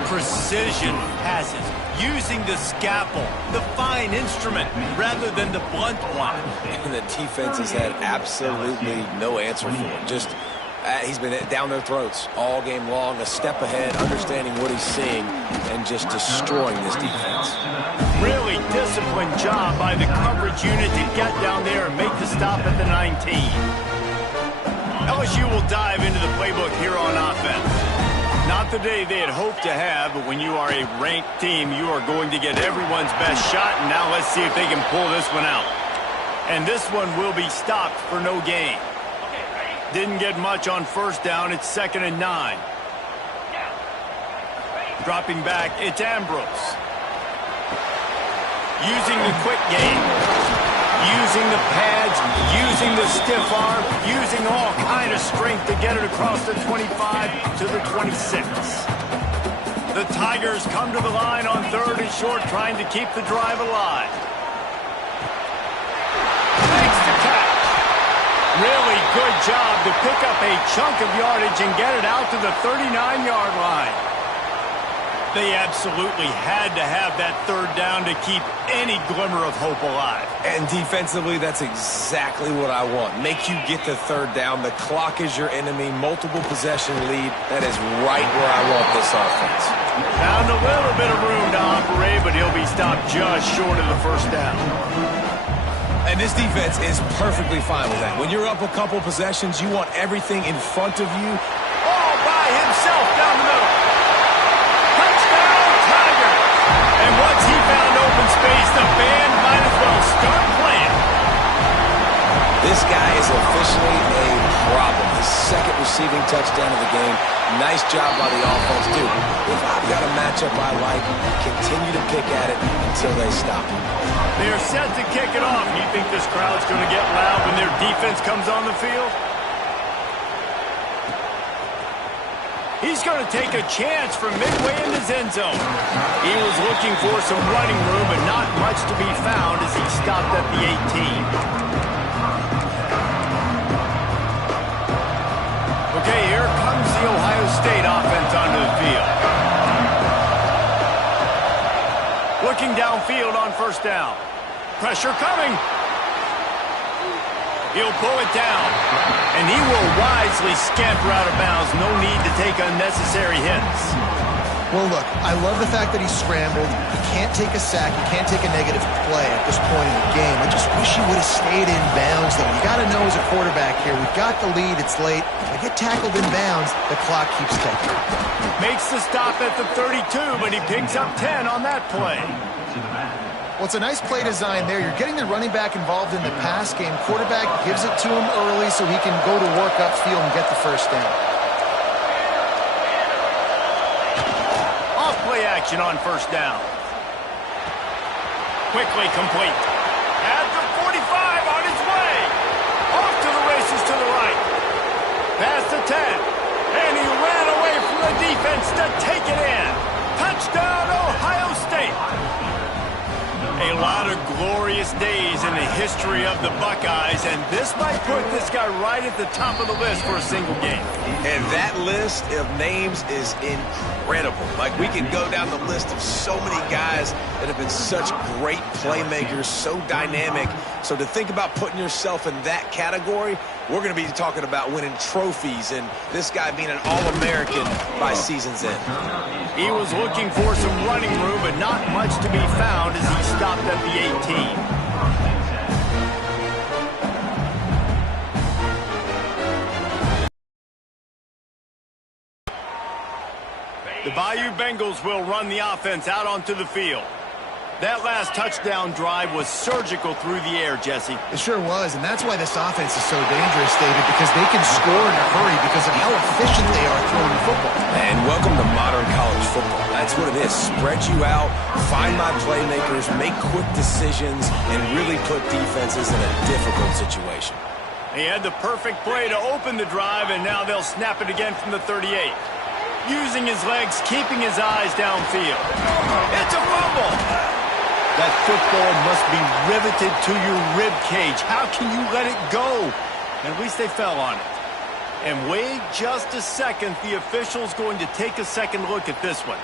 Precision passes. Using the scalpel, the fine instrument, rather than the blunt one. And the defense has had absolutely no answer for him. Just, he's been down their throats all game long, a step ahead, understanding what he's seeing, and just destroying this defense. Really disciplined job by the coverage unit to get down there and make the stop at the 19. LSU will dive into the playbook here on offense. Not the day they had hoped to have, but when you are a ranked team, you are going to get everyone's best shot, and now let's see if they can pull this one out. And this one will be stopped for no gain. Didn't get much on first down. It's 2nd and 9. Dropping back, it's Ambrose. Using the quick game, using the pads, using the stiff arm, using all kind of strength to get it across the 25 to the 26. The Tigers come to the line on 3rd and short, trying to keep the drive alive. Makes the catch. Really good job to pick up a chunk of yardage and get it out to the 39-yard line. They absolutely had to have that 3rd down to keep any glimmer of hope alive. And defensively, that's exactly what I want. Make you get the 3rd down. The clock is your enemy. Multiple possession lead. That is right where I want this offense. Found a little bit of room to operate, but he'll be stopped just short of the 1st down. And this defense is perfectly fine with that. When you're up a couple possessions, you want everything in front of you. All by himself down the middle. And once he found open space, the band might as well start playing. This guy is officially a problem. His 2nd receiving touchdown of the game. Nice job by the offense, too. If I've got a matchup I like, continue to pick at it until they stop. They are set to kick it off. Do you think this crowd's going to get loud when their defense comes on the field? He's going to take a chance from midway in his end zone. He was looking for some running room, but not much to be found as he stopped at the 18. Okay, here comes the Ohio State offense onto the field. Looking downfield on 1st down. Pressure coming. He'll pull it down, and he will wisely scamper out of bounds. No need to take unnecessary hits. Well, look, I love the fact that he scrambled. He can't take a sack. He can't take a negative play at this point in the game. I just wish he would have stayed in bounds, though. You got to know as a quarterback here, we've got the lead. It's late. If I get tackled in bounds, the clock keeps ticking. Makes the stop at the 32, but he picks up 10 on that play. Well, it's a nice play design there. You're getting the running back involved in the pass game. Quarterback gives it to him early so he can go to work upfield and get the first down. Play action on first down. Quickly complete. At the 45 on his way. Off to the races to the right. Past the 10. And he ran away from the defense to take it in. Touchdown, Ohio State. A lot of glorious days in the history of the Buckeyes, and this might put this guy right at the top of the list for a single game. And that list of names is incredible. Like, we can go down the list of so many guys that have been such great playmakers, so dynamic. So to think about putting yourself in that category, we're going to be talking about winning trophies and this guy being an All-American by season's end. He was looking for some running room, but not much to be found as he stopped at the 18. The Bayou Bengals will run the offense out onto the field. That last touchdown drive was surgical through the air, Jesse. It sure was, and that's why this offense is so dangerous, David, because they can score in a hurry because of how efficient they are throwing the football. And welcome to modern college football. That's what it is. Spread you out, find my playmakers, make quick decisions, and really put defenses in a difficult situation. He had the perfect play to open the drive, and now they'll snap it again from the 38. Using his legs, keeping his eyes downfield. It's a fumble! That football must be riveted to your rib cage. How can you let it go? At least they fell on it. And wait just a second. The official's going to take a second look at this one.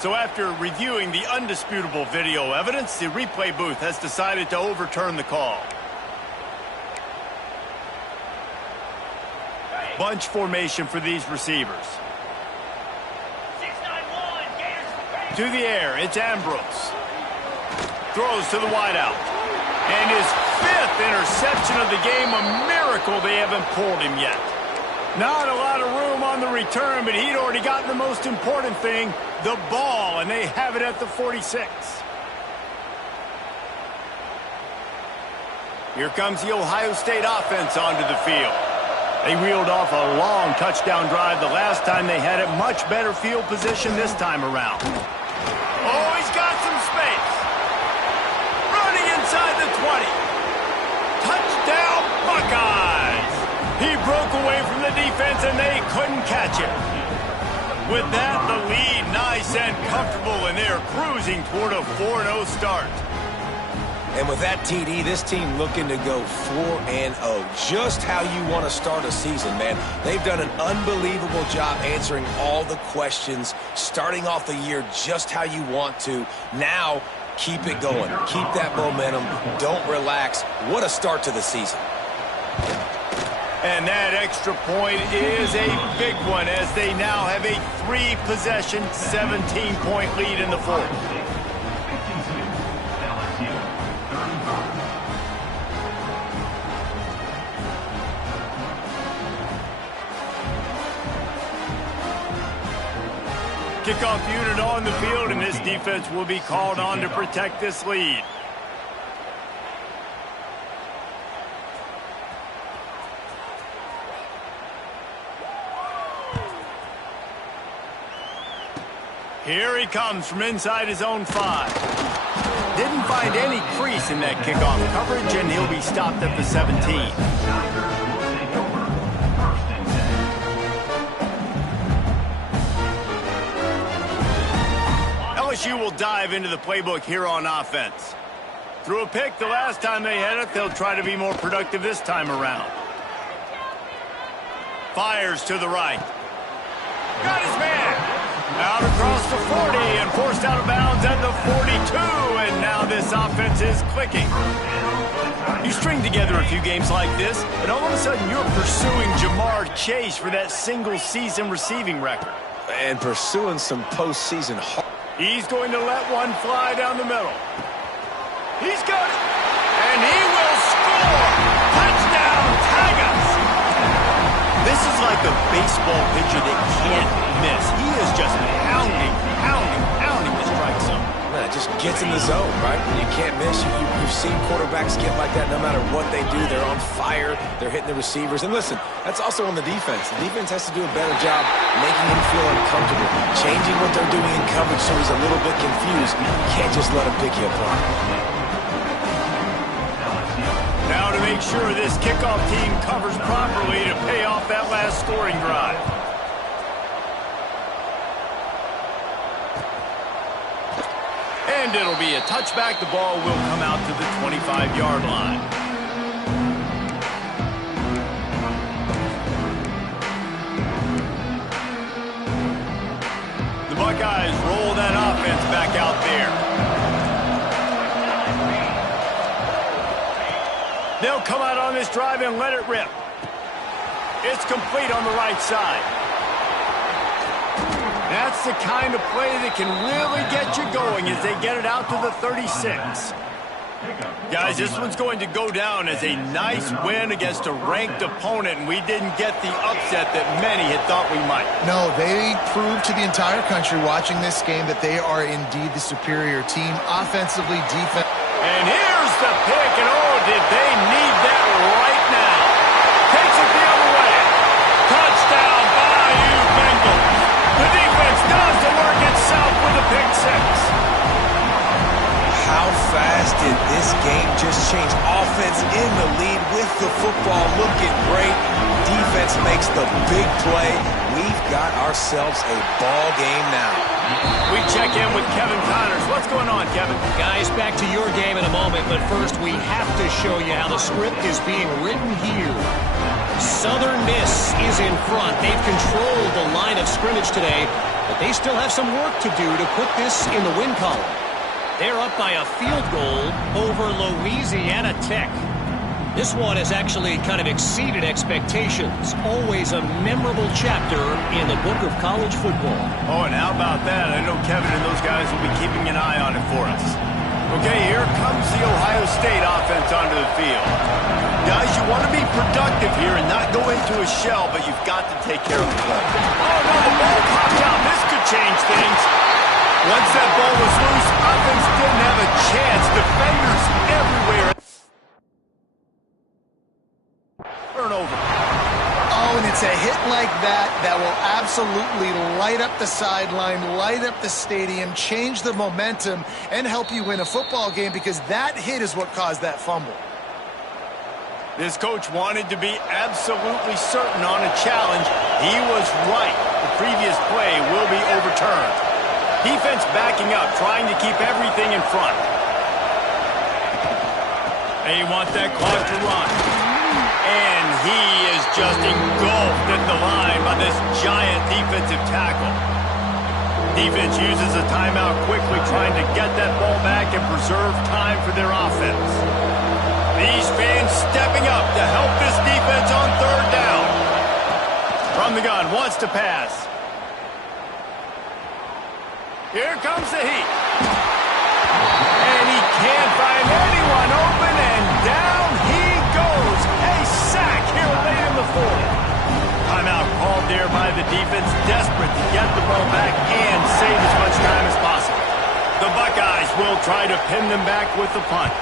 So after reviewing the undisputable video evidence, the replay booth has decided to overturn the call. Bunch formation for these receivers. To the air, it's Ambrose. Throws to the wideout. And his 5th interception of the game, a miracle they haven't pulled him yet. Not a lot of room on the return, but he'd already gotten the most important thing, the ball, and they have it at the 46. Here comes the Ohio State offense onto the field. They reeled off a long touchdown drive the last time they had it. Much better field position this time around. Oh, he's got some space. Running inside the 20. Touchdown, Buckeyes. He broke away from the defense, and they couldn't catch him. With that, the lead nice and comfortable, and they're cruising toward a 4-0 start. And with that TD, this team looking to go 4-0. Just how you want to start a season, man. They've done an unbelievable job answering all the questions, starting off the year just how you want to. Now, keep it going. Keep that momentum. Don't relax. What a start to the season. And that extra point is a big one as they now have a 3-possession, 17-point lead in the fourth. Kickoff unit on the field, and this defense will be called on to protect this lead. Here he comes from inside his own 5. Didn't find any crease in that kickoff coverage, and he'll be stopped at the 17. LSU will dive into the playbook here on offense. Threw a pick the last time they had it. They'll try to be more productive this time around. Fires to the right. Got his man. Out across the 40 and forced out of bounds at the 42. And now this this offense is clicking. You string together a few games like this, and all of a sudden you're pursuing Jamar Chase for that single-season receiving record. And pursuing some postseason. He's going to let one fly down the middle. He's got it. And he will score. Touchdown, Tigers. This is like a baseball pitcher that can't miss. He is just pounding the strike zone. Man, it just gets in the zone, right? You can't miss. You've seen quarterbacks get like that no matter what they do. They're on fire. They're hitting the receivers. And listen, that's also on the defense. The defense has to do a better job making him feel uncomfortable, changing what they're doing in coverage so he's a little bit confused. You can't just let him pick you apart. Now to make sure this kickoff team covers properly to pay off that last scoring drive. And it'll be a touchback. The ball will come out to the 25-yard line. The Buckeyes roll that offense back out there. They'll come out on this drive and let it rip. It's complete on the right side. That's the kind of play that can really get you going as they get it out to the 36. Guys, this one's going to go down as a nice win against a ranked opponent, and we didn't get the upset that many had thought we might. No, they proved to the entire country watching this game that they are indeed the superior team, offensively, defense. And here's the pick, and oh, did they need that right now. Takes it the other way. Touchdown, Bayou Bengals. The defense does the work itself with a pick six. How fast did this game just change? Offense in the lead with the football looking great. Defense makes the big play. We've got ourselves a ball game now. We check in with Kevin Connors. What's going on, Kevin? Guys, back to your game in a moment, but first we have to show you how the script is being written here. Southern Miss is in front. They've controlled the line of scrimmage today, but they still have some work to do to put this in the win column. They're up by a field goal over Louisiana Tech. This one has actually kind of exceeded expectations. Always a memorable chapter in the book of college football. Oh, and how about that? I know Kevin and those guys will be keeping an eye on it for us. Okay, here comes the Ohio State offense onto the field. Guys, you want to be productive here and not go into a shell, but you've got to take care of the ball. Oh, no, the ball popped out. This could change things. Once that ball was loose, offense didn't have a chance. Defenders everywhere. Turnover. Oh, and it's a hit like that that will absolutely light up the sideline, light up the stadium, change the momentum, and help you win a football game because that hit is what caused that fumble. This coach wanted to be absolutely certain on a challenge. He was right. The previous play will be overturned. Defense backing up, trying to keep everything in front. They want that clock to run. And he is just engulfed at the line by this giant defensive tackle. Defense uses a timeout quickly, trying to get that ball back and preserve time for their offense. These fans stepping up to help this defense on third down. From the gun, wants to pass. Here comes the heat. And he can't find anyone open, and down he goes. A sack here late in the fourth. Timeout called there by the defense, desperate to get the ball back and save as much time as possible. The Buckeyes will try to pin them back with the punt.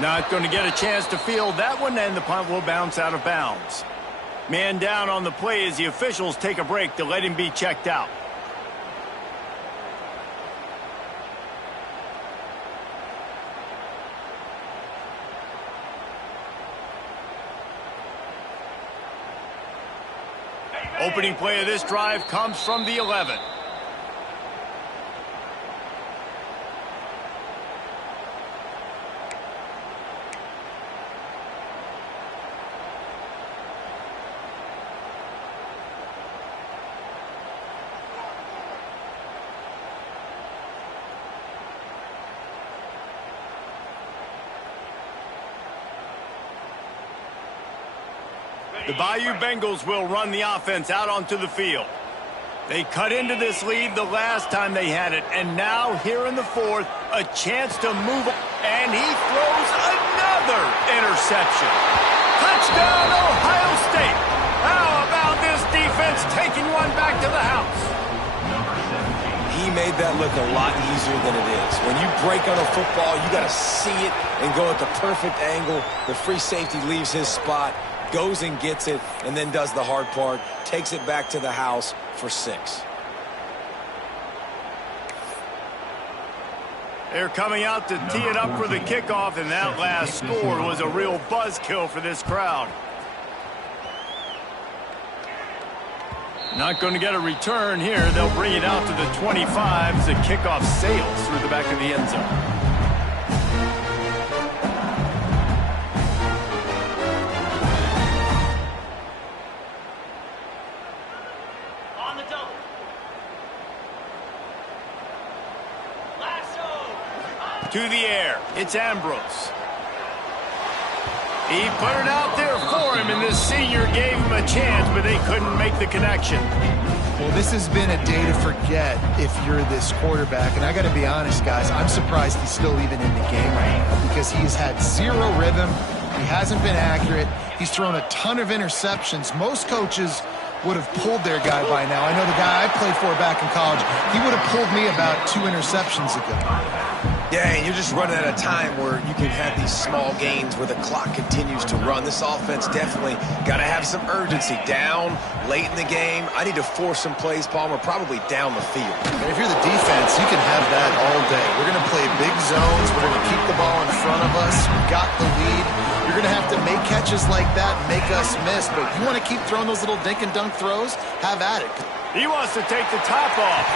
Not going to get a chance to field that one, and the punt will bounce out of bounds. Man down on the play as the officials take a break to let him be checked out. Opening play of this drive comes from the 11. The Bayou Bengals will run the offense out onto the field. They cut into this lead the last time they had it, and now here in the fourth, a chance to move, and he throws another interception. Touchdown, Ohio State. How about this defense taking one back to the house? He made that look a lot easier than it is. When you break on a football, you got to see it and go at the perfect angle. The free safety leaves his spot, goes and gets it, and then does the hard part, takes it back to the house for 6. They're coming out to tee it up for the kickoff, and that last score was a real buzzkill for this crowd. Not going to get a return here. They'll bring it out to the 25 as the kickoff sails through the back of the end zone. On the double. Lasso. To the air, it's Ambrose. He put it out there for him, and this senior gave him a chance, but they couldn't make the connection. Well, this has been a day to forget if you're this quarterback. And I got to be honest, guys, I'm surprised he's still even in the game right now because he's had zero rhythm. He hasn't been accurate. He's thrown a ton of interceptions. Most coaches would have pulled their guy by now. I know the guy I played for back in college, he would have pulled me about 2 interceptions ago. Yeah, and you're just running at a time where you can have these small gains where the clock continues to run. This offense definitely got to have some urgency. Down, late in the game, I need to force some plays, Palmer, probably down the field. And if you're the defense, you can have that all day. We're going to play big zones. We're going to keep the ball in front of us. We've got the lead. You're going to have to make catches like that and make us miss. But you want to keep throwing those little dink and dunk throws? Have at it. He wants to take the top off.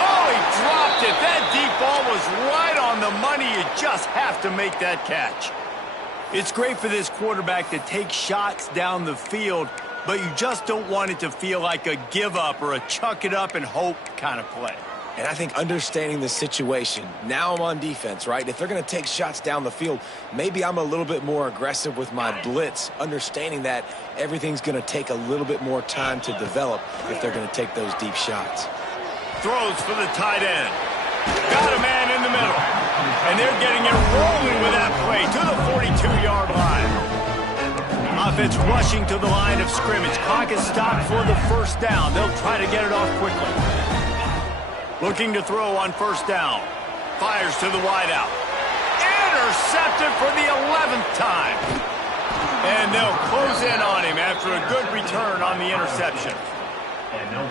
Oh, he dropped it. That deep ball was right on the money. You just have to make that catch. It's great for this quarterback to take shots down the field, but you just don't want it to feel like a give up or a chuck it up and hope kind of play. And I think understanding the situation, now I'm on defense, right? If they're going to take shots down the field, maybe I'm a little bit more aggressive with my blitz, understanding that everything's going to take a little bit more time to develop if they're going to take those deep shots. Throws for the tight end. Got a man in the middle. And they're getting it rolling with that play to the 42-yard line. Offense rushing to the line of scrimmage. Clock is stopped for the first down. They'll try to get it off quickly. Looking to throw on first down. Fires to the wideout. Intercepted for the 11th time. And they'll close in on him after a good return on the interception.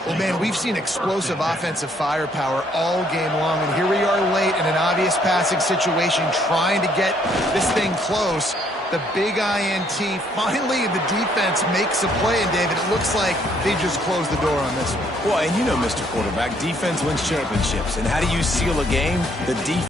Well, man, we've seen explosive offensive firepower all game long, and here we are late in an obvious passing situation trying to get this thing close. The big INT. Finally, the defense makes a play, and David, it looks like they just closed the door on this one. Well, and you know, Mr. Quarterback, defense wins championships. And how do you seal a game? The defense.